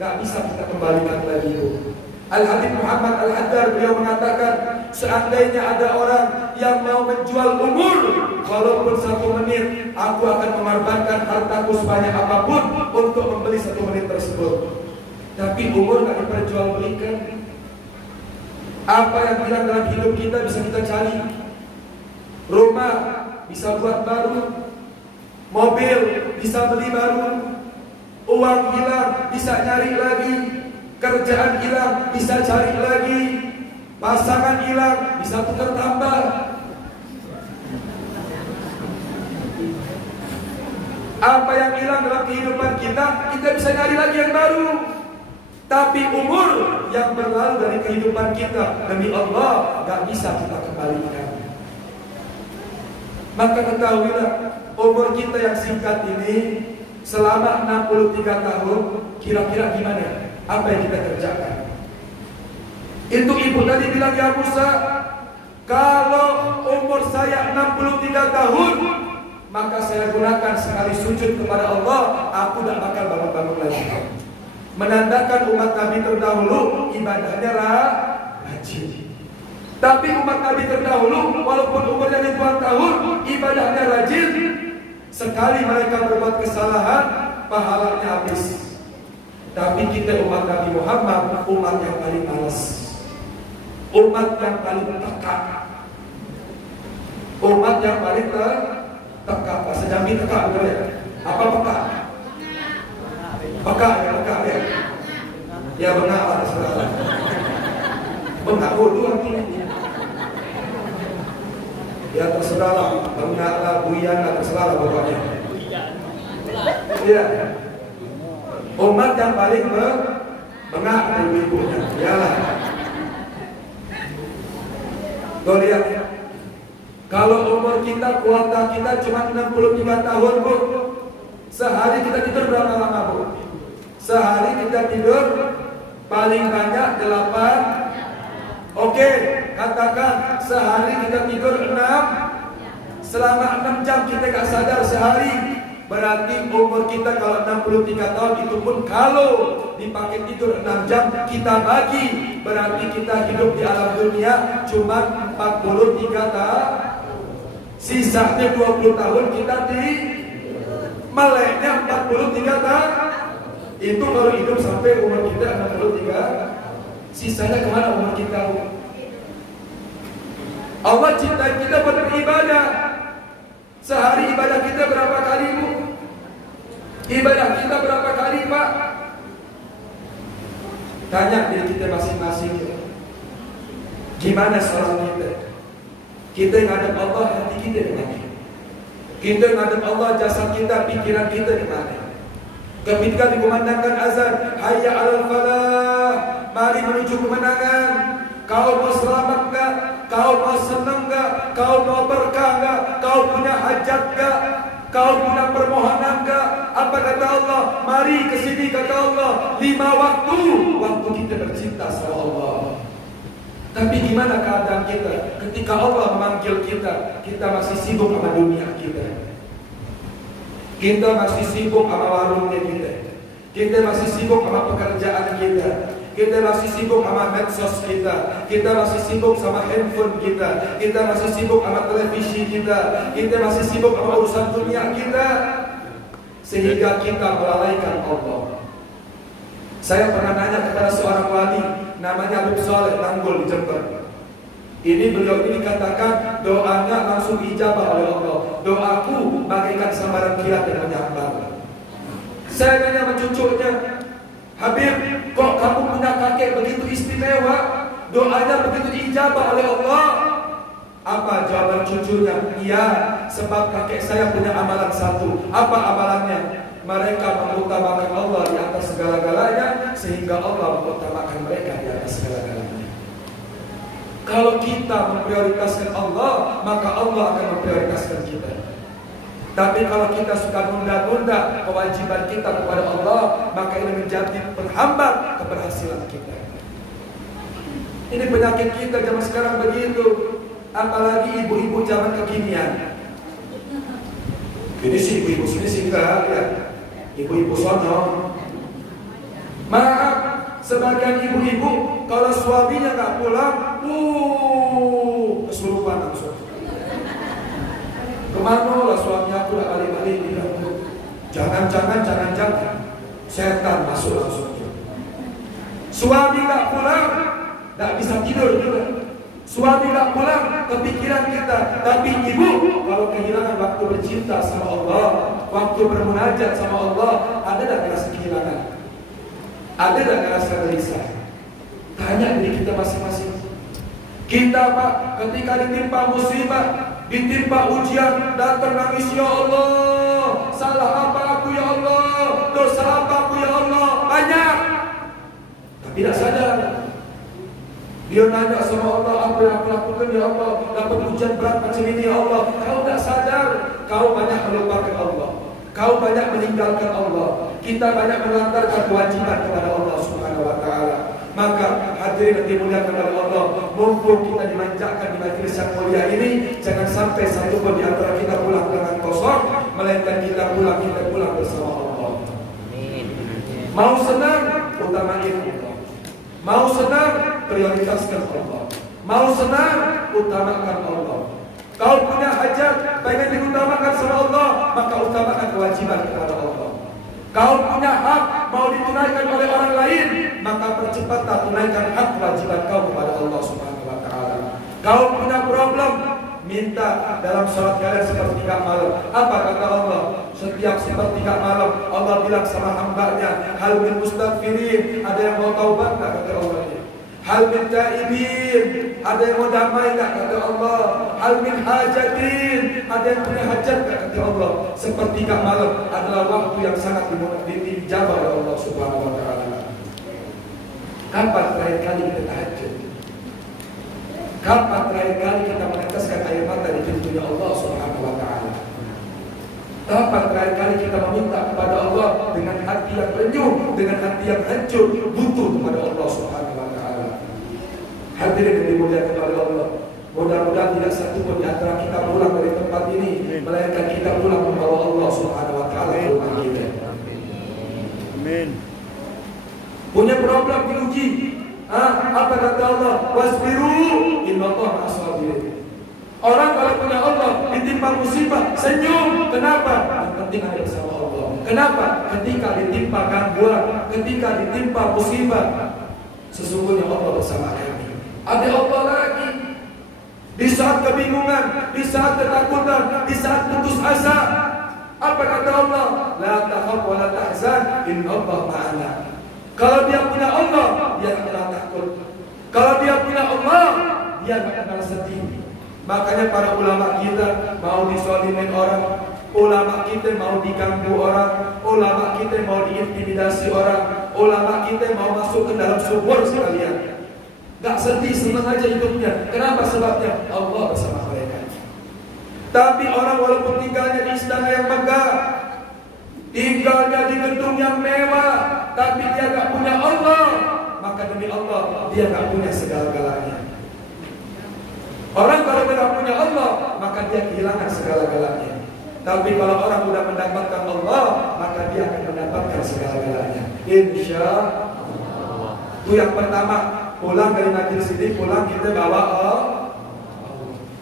nggak bisa kita kembalikan lagi bu. Al-Habib Muhammad Al-Haddad beliau mengatakan, seandainya ada orang yang mau menjual umur walaupun 1 menit, aku akan mengorbankan hartaku sebanyak apapun untuk membeli 1 menit tersebut. Tapi umur nggak diperjualbelikan. Apa yang hilang dalam hidup kita bisa kita cari. Rumah bisa buat baru, mobil bisa beli baru, uang hilang bisa nyari lagi, kerjaan hilang bisa cari lagi, pasangan hilang bisa tukar tambah. Apa yang hilang dalam kehidupan kita bisa nyari lagi yang baru. Tapi umur yang berlalu dari kehidupan kita, demi Allah, gak bisa kita kembalikan. Maka ketahuilah, umur kita yang singkat ini, selama 63 tahun, kira-kira gimana? Apa yang kita kerjakan? Itu ibu tadi bilang, ya Musa, kalau umur saya 63 tahun, maka saya gunakan sekali sujud kepada Allah, aku tidak bakal bangun-bangun lagi. Menandakan umat Nabi terdahulu ibadahnya rajin. Tapi umat Nabi terdahulu walaupun umurnya ribuan tahun ibadahnya rajin, sekali mereka berbuat kesalahan pahalanya habis. Tapi kita umat Nabi Muhammad, umat yang paling malas, umat yang paling teka, umat yang paling teka. Bahasa Jambi teka betul ya? Apa peka? Peka ya, peka ya. Ya benar lah, saudara. Benar bodoh artinya. Ya terserah lah, benar lah, buyan lah, terserah lah pokoknya. Iya. Umat yang paling bengak ibu-ibunya. Iyalah. Kau lihat, kalau umur kita, kuota kita cuma 63 tahun bu, sehari kita tidur berapa lama bu? Sehari kita tidur paling banyak 8. Oke, katakan sehari kita tidur 6. Selama 6 jam kita gak sadar sehari. Berarti umur kita kalau 63 tahun itu pun kalau dipakai tidur 6 jam kita bagi, berarti kita hidup di alam dunia cuma 43 tahun. Sisanya 20 tahun kita di meleknya 43 tahun. Itu kalau hidup sampai umur kita 63. Sisanya kemana umur kita? Allah cintai kita buat beribadah. Sehari ibadah kita berapa kali bu? Ibadah kita berapa kali pak? Tanya diri kita masing-masing. Gimana seorang kita? Kita yang ngadep Allah, hati kita di mana? Kita yang ngadep Allah, jasad kita, pikiran kita di mana? Ketika dikumandangkan azan, hayya 'alal falah, mari menuju kemenangan. Kau mau selamat gak? Kau mau senang gak? Kau mau berkah gak? Kau punya hajat gak? Kau punya permohonan gak? Apa kata Allah? Mari ke sini, kata Allah. 5 waktu kita bercinta sama Allah. Tapi gimana keadaan kita ketika Allah memanggil kita? Kita masih sibuk sama dunia kita. Kita masih sibuk sama warungnya kita. Kita masih sibuk sama pekerjaan kita. Kita masih sibuk sama medsos kita. Kita masih sibuk sama handphone kita. Kita masih sibuk sama televisi kita. Kita masih sibuk sama urusan dunia kita, sehingga kita melalaikan Allah. Saya pernah nanya kepada seorang wali, namanya Habib Saleh Tanggul di Jember. Beliau ini katakan doanya langsung ijabah oleh Allah. Doaku bagaikan sambaran kilat yang menyambar. Saya nanya sama cucunya, Habib, kok kamu punya kakek begitu istimewa, doanya begitu diijabah oleh Allah? Apa jawaban cucunya? Iya, sebab kakek saya punya amalan satu. Apa amalannya? Mereka mengutamakan Allah di atas segala-galanya, sehingga Allah mengutamakan mereka di atas segala-galanya. Kalau kita memprioritaskan Allah, maka Allah akan memprioritaskan kita. Tapi kalau kita suka nunda-nunda kewajiban kita kepada Allah, maka ini menjadi penghambat keberhasilan kita. Ini penyakit kita zaman sekarang begitu. Apalagi ibu-ibu zaman kekinian. Ini sih ibu-ibu sini sih enggak ya. Ibu-ibu sono. Maaf, sebagian ibu-ibu kalau suaminya nggak pulang, kesurupan langsung. Kemana lah suami aku udah balik-balik bilang, jangan, setan masuk langsung. Suami nggak pulang, nggak bisa tidur juga. Suami nggak pulang, kepikiran kita. Tapi ibu kalau kehilangan waktu bercinta sama Allah, waktu bermunajat sama Allah, ada tak rasa kehilangan? Ada tak rasa gelisah? Tanya diri kita masing-masing. Kita Pak, ketika ditimpa musibah, ditimpa ujian, datang nangis, ya Allah, salah apa aku ya Allah, dosa apa aku ya Allah, banyak. Tapi tidak sadar. Dia nanya sama Allah, apa yang aku lakukan ya Allah, dapat ujian berat macam ini ya Allah. Kau tak sadar, kau banyak melupakan Allah, kau banyak meninggalkan Allah. Kita banyak melantarkan kewajiban kepada Allah Subhanahu wa Ta'ala. Maka hadirin yang dimuliakan oleh Allah, mumpung kita dimanjakan di majelis yang mulia ini, jangan sampai satu pun di antara kita pulang dengan kosong, melainkan kita pulang bersama Allah. Mau senang, utamain Allah. Mau senang, prioritaskan Allah. Mau senang, utamakan Allah. Kau punya hajat, pengen diutamakan sama Allah, maka utamakan kewajiban kepada Allah. Kau punya hak, mau ditunaikan oleh orang lain, maka percepatlah tunaikan hak kewajiban kau kepada Allah Subhanahu wa Ta'ala. Kau punya problem, minta dalam sholat kalian sepertiga malam. Apa kata Allah? Setiap sepertiga malam Allah bilang sama hambanya, hal min mustaghfirin, ada yang mau taubat tak kata Allah ini? Hal min taibin, ada yang mau damai tak kata Allah? Hal min hajatin, ada yang punya hajat tak kata Allah? Sepertiga malam adalah waktu yang sangat dijabah oleh Allah Subhanahu wa Ta'ala. Kapan terakhir kali kita tahajud? Kapan terakhir kali kita meneteskan air mata di pintunya Allah Subhanahu wa Ta'ala? Kapan terakhir kali kita meminta kepada Allah dengan hati yang renyuh, dengan hati yang hancur, butuh kepada Allah Subhanahu wa Ta'ala? Hadirin yang dimuliakan oleh Allah, mudah-mudahan tidak satu pun di antara kita pulang dari tempat ini melainkan kita pulang membawa Allah Subhanahu wa Ta'ala ke rumah kita. Amin. Punya problem diuji. Apa kata Allah? Wasbiru innallaha ma'as-sabirin. Orang kalau punya Allah ditimpa musibah, senyum. Kenapa? Yang penting ada bersama Allah. Kenapa? Ketika ditimpa gangguan, ketika ditimpa musibah, sesungguhnya Allah bersama kami. Ada Allah lagi. Di saat kebingungan, di saat ketakutan, di saat putus asa, apa kata Allah? La takhaf wa la tahzan, innallaha ma'ana. Kalau dia punya Allah, dia tidak takut. Kalau dia punya Allah, dia nggak kenal sedih. Makanya para ulama kita mau disolimin orang, ulama kita mau diganggu orang, ulama kita mau diintimidasi orang, ulama kita mau masuk ke dalam sumur sekalian. Gak sedih, senang aja hidupnya. Kenapa sebabnya? Allah bersama mereka. Tapi orang walaupun tinggalnya di istana yang megah, tinggalnya di gedung yang mewah, tapi dia gak punya Allah, maka demi Allah dia gak punya segala-galanya. Orang kalau tidak punya Allah, maka dia kehilangan segala-galanya. Tapi kalau orang sudah mendapatkan Allah, maka dia akan mendapatkan segala-galanya. Insya Allah. Itu yang pertama. Pulang dari majlis sini, pulang kita bawa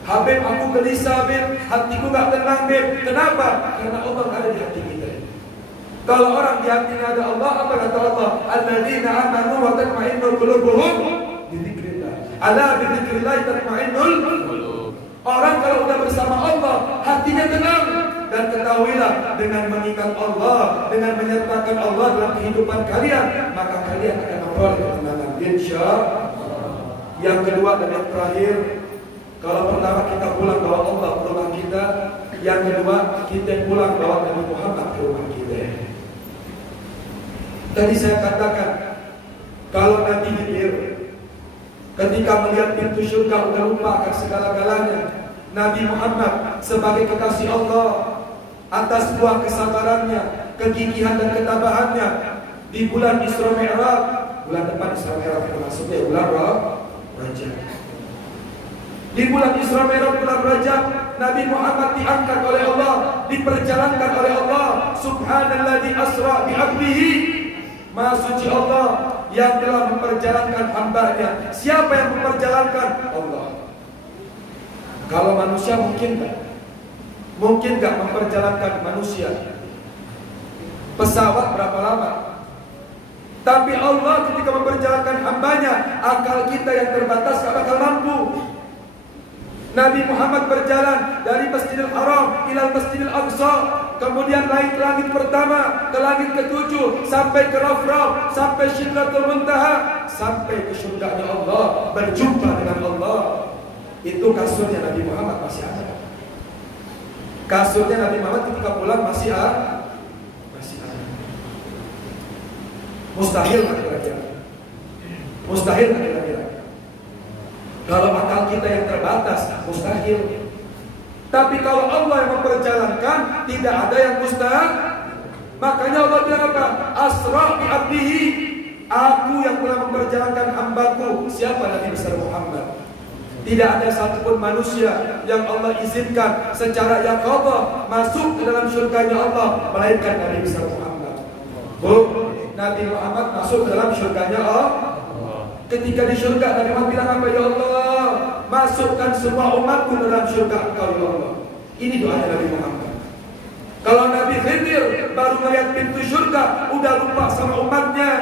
Habib, aku gelisah Habib, hatiku gak tenang Habib. Kenapa? Karena Allah ada di hati kita. Kalau orang di hatinya ada Allah, apa kata Allah? Alladzina amanu wa tatma'innul qulubuhum bi dzikrillah. Ala bi dzikrillah tatma'innul qulub. Orang kalau udah bersama Allah, hatinya tenang. Dan ketahuilah, dengan mengingat Allah, dengan menyertakan Allah dalam kehidupan kalian, maka kalian akan memperoleh ketenangan. Insya Allah. Yang kedua dan yang terakhir, kalau pertama kita pulang bawa Allah ke rumah kita, yang kedua kita pulang bawa Nabi Muhammad ke rumah kita. Tadi saya katakan, kalau Nabi Khidir ketika melihat pintu surga udah lupa akan segala-galanya. Nabi Muhammad sebagai kekasih Allah, atas buah kesabarannya, kegigihan dan ketabahannya, di bulan Isra Mi'raj, bulan depan Isra Mi'raj itu maksudnya bulan Rajab. Di bulan Isra Mi'raj bulan Rajab, Nabi Muhammad diangkat oleh Allah, diperjalankan oleh Allah. Subhanalladzi asra bi 'abdihi. Maha suci Allah yang telah memperjalankan hamba-Nya. Siapa yang memperjalankan? Allah. Kalau manusia mungkin enggak? Mungkin enggak memperjalankan manusia? Pesawat berapa lama? Tapi Allah ketika memperjalankan hambanya, akal kita yang terbatas gak bakal mampu. Nabi Muhammad berjalan dari Masjidil Haram ila Masjidil Aqsa, kemudian naik ke langit pertama, ke langit ketujuh, sampai ke Rafraf, sampai Sidratul Muntaha, sampai ke surganya Allah, berjumpa dengan Allah. Itu kasurnya Nabi Muhammad masih ada. Kasurnya Nabi Muhammad ketika pulang masih ada. Mustahil nggak kira-kira? Mustahil nggak kira-kira? Kalau akal kita yang terbatas, mustahil. Tapi kalau Allah yang memperjalankan, tidak ada yang mustahil. Makanya Allah bilang apa? Asra bi 'abdihi. Aku yang telah memperjalankan hambaku. Siapa Nabi besar Muhammad? Tidak ada satupun manusia yang Allah izinkan secara yaqadha masuk ke dalam surganya Allah, melainkan Nabi besar Muhammad. Nabi Muhammad masuk ke dalam surganya Allah. Ketika di surga, Nabi Muhammad bilang apa? Ya Allah, masukkan semua umatku dalam surga Engkau ya Allah. Ini doanya Nabi Muhammad. Kalau Nabi Khidir baru melihat pintu surga, udah lupa sama umatnya,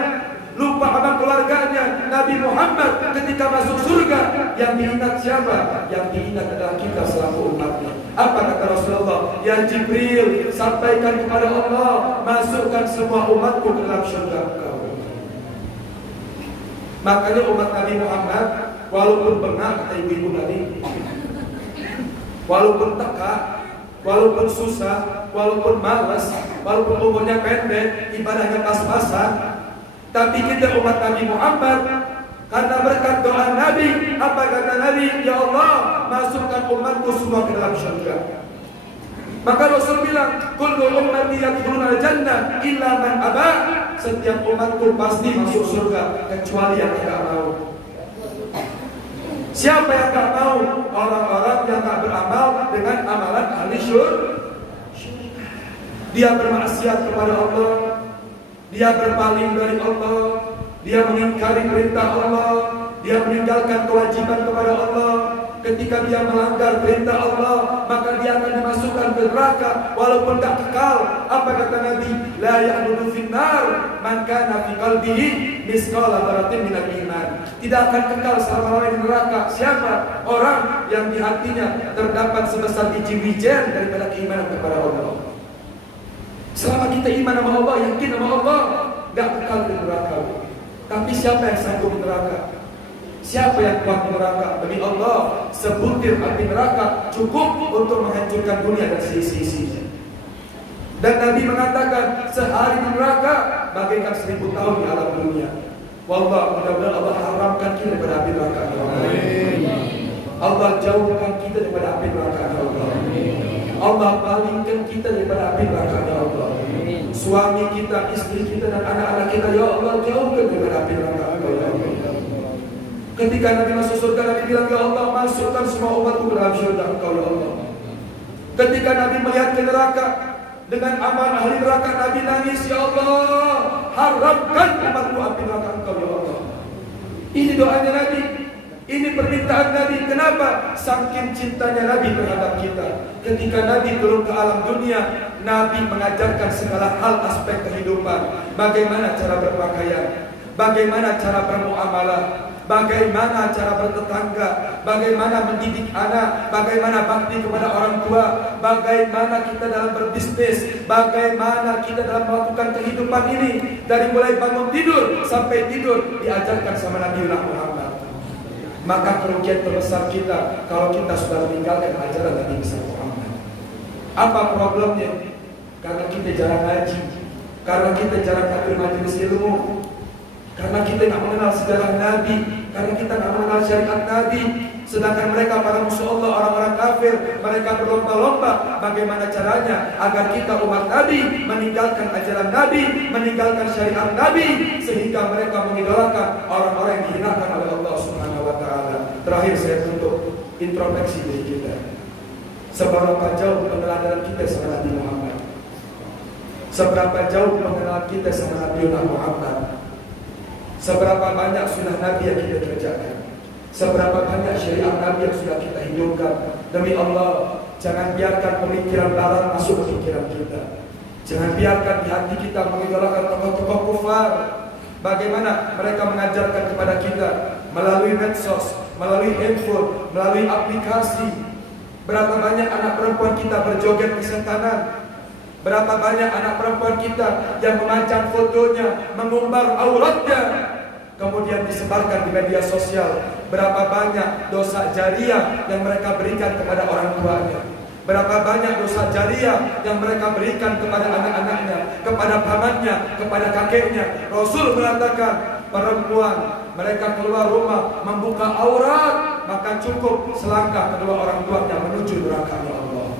lupa sama keluarganya. Nabi Muhammad ketika masuk surga, yang diingat siapa? Yang diingat adalah kita selaku umatnya. Apa kata Rasulullah? Ya Jibril, sampaikan kepada Allah, masukkan semua umatku ke dalam surga Engkau. Makanya umat Nabi Muhammad, walaupun bengak kata ibu-ibu tadi, walaupun teka, walaupun susah, walaupun malas, walaupun umurnya pendek, ibadahnya pas-pasan, tapi kita umat Nabi Muhammad, karena berkat doa Nabi, apa kata Nabi? Ya Allah, masukkan umatku semua ke dalam surga. Maka Rasul bilang, kullu ummati yadkhuluna jannah illa man aba. Setiap umatku pasti masuk surga kecuali yang tidak mau. Siapa yang tidak mau? Orang-orang yang tak beramal dengan amalan ahli syurga. Dia bermaksiat kepada Allah, dia berpaling dari Allah, dia mengingkari perintah Allah, dia meninggalkan kewajiban kepada Allah. Ketika dia melanggar perintah Allah, maka dia akan dimasukkan ke neraka walaupun tak kekal. Apa kata Nabi? La ya'budu finnar man kana fi qalbihi misqala dzarratin minal iman. Tidak akan kekal selama-lamanya di neraka. Siapa? Orang yang di hatinya terdapat sebesar biji wijen daripada keimanan kepada Allah. Selama kita iman sama Allah, yakin sama Allah, enggak kekal di neraka. Tapi siapa yang sanggup di neraka? Siapa yang kuat di neraka? Demi Allah, sebutir api neraka cukup untuk menghancurkan dunia dan seisi-isinya. Dan Nabi mengatakan, sehari di neraka bagaikan 1000 tahun di alam dunia. Wallah, mudah-mudahan Allah haramkan kita daripada api neraka. Allah jauhkan kita daripada api neraka. Allah palingkan kita daripada api neraka. Suami kita, istri kita, dan anak-anak kita, ya Allah jauhkan daripada api neraka. Ketika Nabi masuk surga, Nabi bilang, ya Allah masukkan semua umatku ke dalam surga Engkau, ya Allah. Ketika Nabi melihat ke neraka dengan amal ahli neraka, Nabi nangis, ya Allah haramkan umatku api neraka Engkau, ya Allah. Ini doanya Nabi, ini permintaan Nabi. Kenapa? Saking cintanya Nabi terhadap kita. Ketika Nabi turun ke alam dunia, Nabi mengajarkan segala hal aspek kehidupan. Bagaimana cara berpakaian, bagaimana cara bermuamalah, bagaimana cara bertetangga, bagaimana mendidik anak, bagaimana bakti kepada orang tua, bagaimana kita dalam berbisnis, bagaimana kita dalam melakukan kehidupan ini. Dari mulai bangun tidur sampai tidur diajarkan sama Nabi Muhammad. Maka kerugian terbesar kita kalau kita sudah meninggalkan ajaran Nabi Muhammad. Apa problemnya? Karena kita jarang ngaji, karena kita jarang hadir majelis ilmu, karena kita nggak mengenal sejarah Nabi, karena kita nggak mengenal syariat Nabi. Sedangkan mereka para musuh Allah, orang-orang kafir, mereka berlomba-lomba bagaimana caranya agar kita umat Nabi meninggalkan ajaran Nabi, meninggalkan syariat Nabi, sehingga mereka mengidolakan orang-orang yang dihinakan oleh Allah Subhanahu wa Ta'ala. Terakhir saya tutup introspeksi diri kita. Seberapa jauh pengenalan kita sama Nabi Muhammad? Seberapa jauh pengenalan kita sama Nabi Muhammad? Seberapa banyak sunnah Nabi yang kita kerjakan? Seberapa banyak syariat Nabi yang sudah kita hidupkan? Demi Allah, jangan biarkan pemikiran barat masuk ke pikiran kita. Jangan biarkan di hati kita mengidolakan tokoh-tokoh kufar. Bagaimana mereka mengajarkan kepada kita melalui medsos, melalui handphone, melalui aplikasi. Berapa banyak anak perempuan kita berjoget kesetanan? Berapa banyak anak perempuan kita yang memajang fotonya, mengumbar auratnya, kemudian disebarkan di media sosial? Berapa banyak dosa jariah yang mereka berikan kepada orang tuanya? Berapa banyak dosa jariah yang mereka berikan kepada anak-anaknya, kepada pamannya, kepada kakeknya? Rasul mengatakan, perempuan mereka keluar rumah membuka aurat, maka cukup selangkah kedua orang tuanya menuju neraka Allah.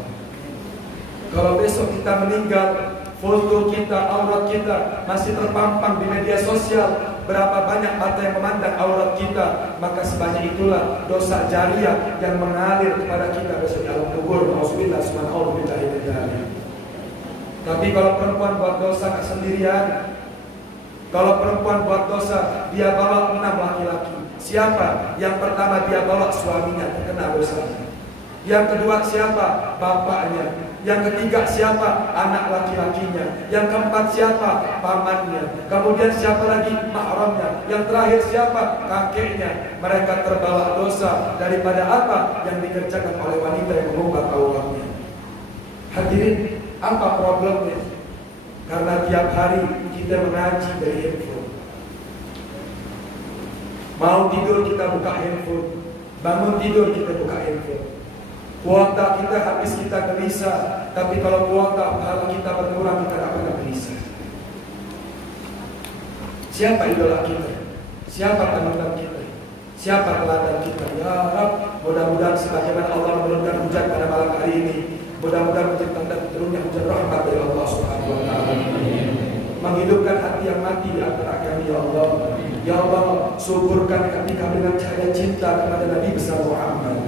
Kalau besok kita meninggal, foto kita, aurat kita masih terpampang di media sosial, berapa banyak mata yang memandang aurat kita, maka sebanyak itulah dosa jariah yang mengalir kepada kita besok di alam kubur. Alhamdulillah, subhanallah. Tapi kalau perempuan buat dosa gak sendirian. Kalau perempuan buat dosa, dia bawa 6 laki-laki. Siapa? Yang pertama dia bawa suaminya terkena dosanya. Yang kedua siapa? Bapaknya. Yang ketiga siapa? Anak laki-lakinya. Yang keempat siapa? Pamannya. Kemudian siapa lagi? Mahramnya. Yang terakhir siapa? Kakeknya. Mereka terbawa dosa daripada apa yang dikerjakan oleh wanita yang mengubah auratnya. Hadirin, apa problemnya? Karena tiap hari kita mengaji dari handphone. Mau tidur kita buka handphone, bangun tidur kita buka handphone. Kuota kita habis kita gelisah, tapi kalau kuota pahala kita berkurang kita tidak pernah gelisah. Siapa idola kita? Siapa panutan kita? Siapa teladan kita? Ya Rabb, mudah-mudahan sebagaimana Allah menurunkan hujan pada malam hari ini, mudah-mudahan menjadi tanda turunnya hujan rahmat dari Allah Subhanahu wa Ta'ala. Menghidupkan hati yang mati di antara kami, ya Allah. Ya Allah, suburkan hati kami dengan cahaya cinta kepada Nabi besar Muhammad.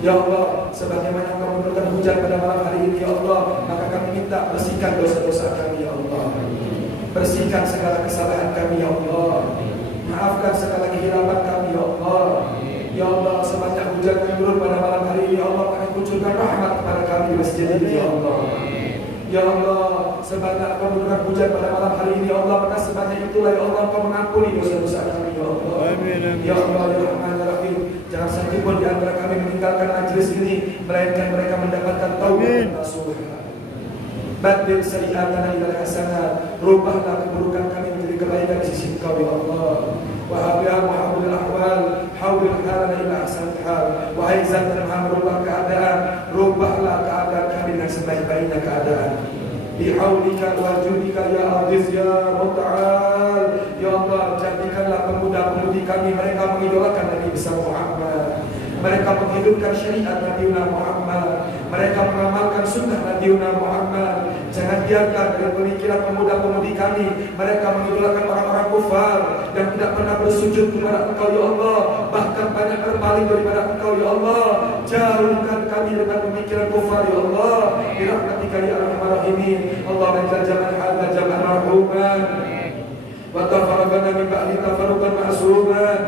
Ya Allah, sebagaimana Engkau menurunkan hujan pada malam hari ini, ya Allah, maka kami minta bersihkan dosa-dosa kami, ya Allah. Bersihkan segala kesalahan kami, ya Allah. Maafkan segala kehilapan kami, ya Allah. Ya Allah, sebanyak hujan yang turun pada malam hari ini, ya Allah, kami kucurkan rahmat kepada kami di masjid ini, ya Allah. Ya Allah, sebanyak Engkau menurunkan hujan pada malam hari ini, ya Allah, maka sebanyak itulah, ya Allah, Engkau mengampuni dosa-dosa kami, ya Allah. Ya Allah, ya Rahman, ya Rahim, jangan satupun di antara kami meninggalkan majlis ini melainkan mereka mendapatkan taubat nasuha. Badil sayyi'atana ilal hasanat, rubahlah keburukan kami menjadi kebaikan di sisi Engkau, ya Allah. Wa habla wa habul ahwal haulil halana ila ahsanil hal. Wahai zat yang maha merubah keadaan, rubahlah keadaan kami dengan sebaik-baiknya keadaan. Bihaulika wa judika ya aziz ya muta'al. Ya Allah, jadikanlah pemuda-pemudi kami mereka mengidolakan Nabi besar Muhammad, mereka menghidupkan syariat Nabi Muhammad, mereka mengamalkan sunnah Nabi Muhammad. Jangan biarkan dari pemikiran pemuda-pemudi kami mereka mengidolakan orang-orang kufar yang tidak pernah bersujud kepada Engkau ya Allah, bahkan banyak berpaling daripada Engkau ya Allah. Jauhkan kami dengan pemikiran kufar ya Allah, birahmatika ya arhamar rahimin. Allahumma jal jaman hadza jaman marhuman wa tafarraqna min ba'di tafarruqan ma'suman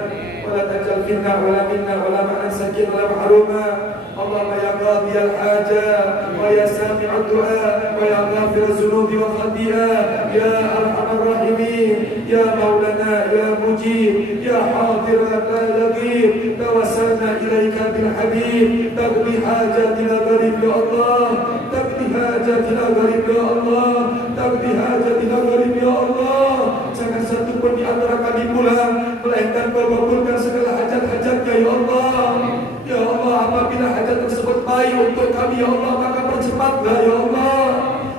wa la tajal finna wa la minna wa la ma'an sakin wa la mahruma. Allahumma ya qadhi al-hajat wa ya sami' ad-du'a wa ya ghafir az-zunubi wa khati'ah ya arhamar rahimin ya maulana ya mujib ya hadir la lagib. Tawassalna ilaika bil habib taqdi hajatina gharib ya Allah, taqdi hajatina gharib ya Allah, taqdi hajatina gharib ya Allah. Jangan satu pun di antara kami pulang melainkan Kau kabulkan segala hajat-hajatnya ya Allah. Ya Allah, apabila hajat tersebut baik untuk kami ya Allah, maka percepatlah ya Allah.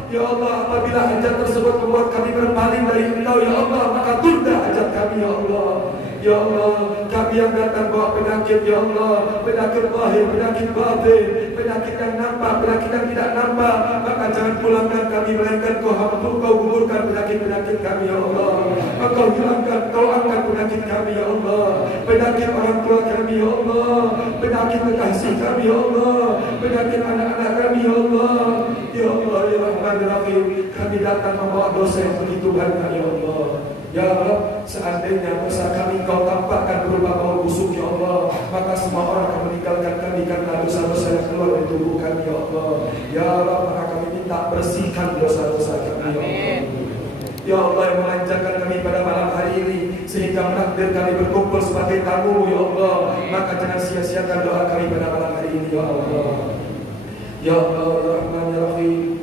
Ya Allah, apabila hajat tersebut membuat kami berpaling dari Engkau ya Allah, maka tunda hajat kami ya Allah. Ya Allah, kami yang datang bawa penyakit ya Allah, penyakit lahir, penyakit batin, penyakit yang nampak, penyakit yang tidak nampak, maka jangan pulangkan kami melainkan Kau gugurkan penyakit-penyakit kami ya Allah. Kau hilangkan, Kau angkat penyakit kami ya Allah, penyakit orang tua kami ya Allah, penyakit kekasih kami ya Allah, penyakit anak-anak kami ya Allah. Ya Allah ya Rahman ya Rahim, kami datang membawa dosa yang begitu banyak ya Allah. Ya Allah, seandainya dosa kami Kau tampakkan berupa bau busuk ya Allah, maka semua orang akan meninggalkan kami karena dosa-dosa yang keluar dari tubuh kami ya Allah. Ya Allah, maka kami minta bersihkan dosa-dosa kami ya Allah. Ya Allah yang memanjakan kami pada malam hari ini sehingga menakdir kami berkumpul sebagai tamu ya Allah, maka jangan sia-siakan doa kami pada malam hari ini ya Allah. Ya Allah ya Rahman ya Rahim,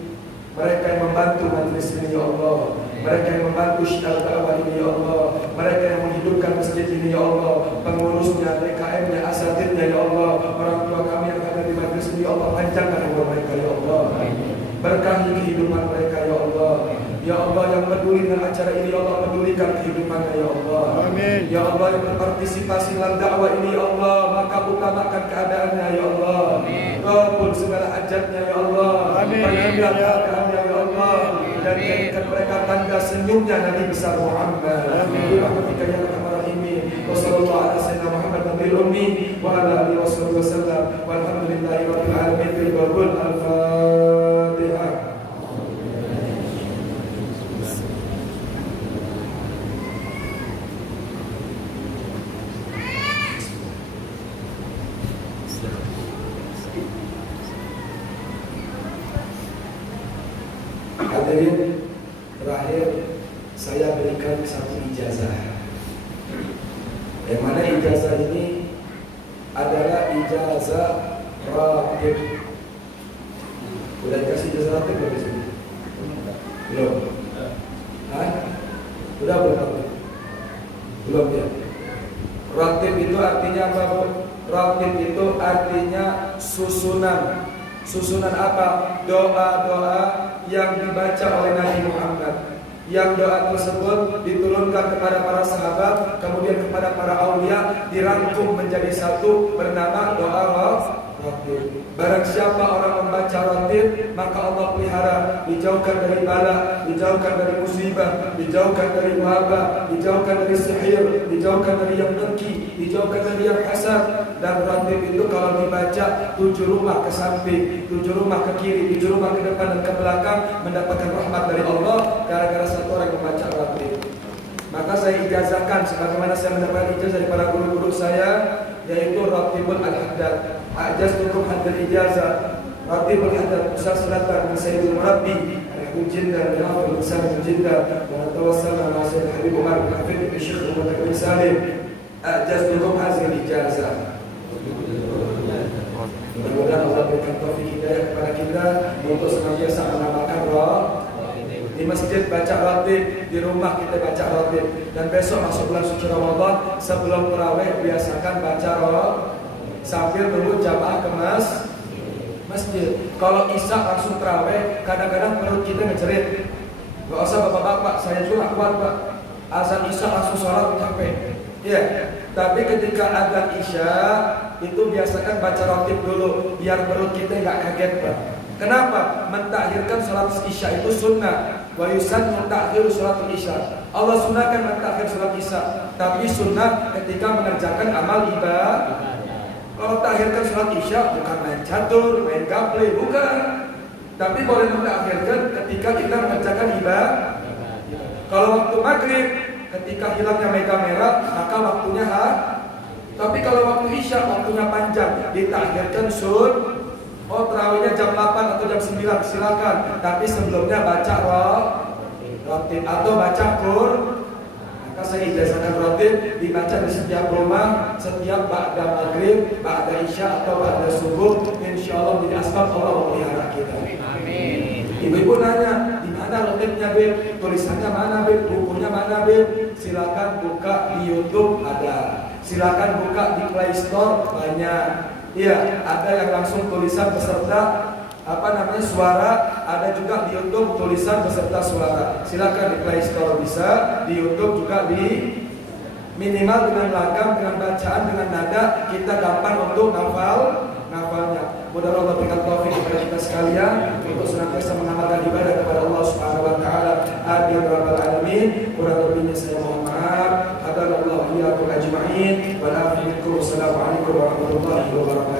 mereka yang membantu majlis ini ya Allah, mereka yang membantu syiar dakwah ini ya Allah, mereka yang menghidupkan masjid ini ya Allah, pengurusnya, DKM-nya, asatidnya ya Allah, orang tua kami yang ada di majlis ini ya Allah, panjangkan umur mereka ya Allah, berkahi kehidupan mereka ya Allah. Ya Allah yang peduli dengan acara ini ya Allah, pedulikan kehidupannya ya Allah. Amin. Ya Allah yang berpartisipasi dalam dakwah ini ya Allah, maka utamakan keadaannya ya Allah. Kabul segala hajatnya ya Allah. Amin. Permudah keadaannya ya Allah, dan jadikan mereka tanda senyumnya Nabi besar Muhammad. Amin. Rahmatika ya arhamar rahimin. Wassallallahu ala sayyidina Muhammad nabiyil ummi wa ala alihi wasallam. Walhamdulillahi rabbil alamin. Bil qabul al-Fatihah. Hadirin, terakhir saya berikan satu ijazah. Yang mana ijazah ini adalah ijazah ratib. Udah dikasih ijazah ratib belum di sini? Belum. Hah? Udah belum? Belum ya. Ratib itu artinya apa, Bu? Ratib itu artinya susunan. Susunan apa? Doa-doa yang dibaca oleh Nabi Muhammad, yang doa tersebut diturunkan kepada para sahabat, kemudian kepada para aulia, dirangkum menjadi satu bernama doa ratib. Barang siapa orang membaca ratib, maka Allah pelihara, dijauhkan dari bala, dijauhkan dari musibah, dijauhkan dari wabah, dijauhkan dari sihir, dijauhkan dari yang dengki, dijauhkan dari yang hasad. Dan ratib itu kalau dibaca 7 rumah ke samping, 7 rumah ke kiri, 7 rumah ke depan dan ke belakang, mendapatkan rahmat dari Allah gara-gara satu orang membaca ratib. Maka saya ijazahkan sebagaimana saya mendapatkan ijazah dari para guru-guru saya, yaitu Ratibul Al-Haddad. Ajaztukum haddal ijazah Ratibul Haddad musalsalatan min sayyidil murabbi Al-Habib Jinda bin Afdal bin Salim bin Jinda, wa tawassalna ala Sayyid Habib Umar bin Hafid bin Syekh Umar bin Salim. Ajaztukum hazil ijazah. Mudah-mudahan Allah berikan taufik hidayah kepada kita untuk senantiasa mengamalkan Di masjid baca ratib, di rumah kita baca ratib. Dan besok masuk bulan suci Ramadan, sebelum tarawih biasakan baca ratib sambil tunggu jamaah ke masjid. Kalau isya langsung tarawih, kadang-kadang perut kita ngejerit. Gak usah bapak-bapak, saya juga kuat pak. Azan isya langsung sholat capek. Iya. Tapi ketika azan isya itu biasakan baca ratib dulu, biar perut kita nggak kaget pak. Kenapa? Mentakhirkan sholat isya itu sunnah. Wa yusannu ta'khir sholat isya. Allah sunnahkan mentakhir sholat isya, tapi sunnah ketika mengerjakan amal ibadah. Kalau takhirkan sholat isya bukan main catur, main gaple, bukan. Tapi boleh mentakhirkan ketika kita mengerjakan ibadah. Kalau waktu maghrib, ketika hilangnya mega merah, maka waktunya Tapi kalau waktu isya, waktunya panjang, ditakhirkan Oh terawihnya jam 8 atau jam 9, silakan. Tapi sebelumnya baca ratib atau baca Maka saya ijazahkan ratib dibaca di setiap rumah, setiap ba'da maghrib, ba'da isya atau ba'da subuh. Insya Allah menjadi asbab Allah memelihara kita. Amin. Ibu-ibu nanya, di mana ratibnya Bib? Tulisannya mana Bib? Bukunya mana Bib? Silakan buka di YouTube ada. Silakan buka di Play Store banyak. Iya, ada yang langsung tulisan beserta suara, ada juga di YouTube tulisan beserta suara. Silakan di Play Store bisa, di YouTube juga di minimal dengan lagam, dengan bacaan, dengan nada kita gampang untuk ngafalnya. Mudah-mudahan Allah berikan taufik kepada kita sekalian untuk senantiasa mengamalkan ibadah kepada Allah Subhanahu wa taala. Amin rabbal alamin. Kurang lebihnya saya mohon maaf. Hadanallahu iyyakum ajma'in. Wa la ilaha illa Assalamualaikum warahmatullahi wabarakatuh.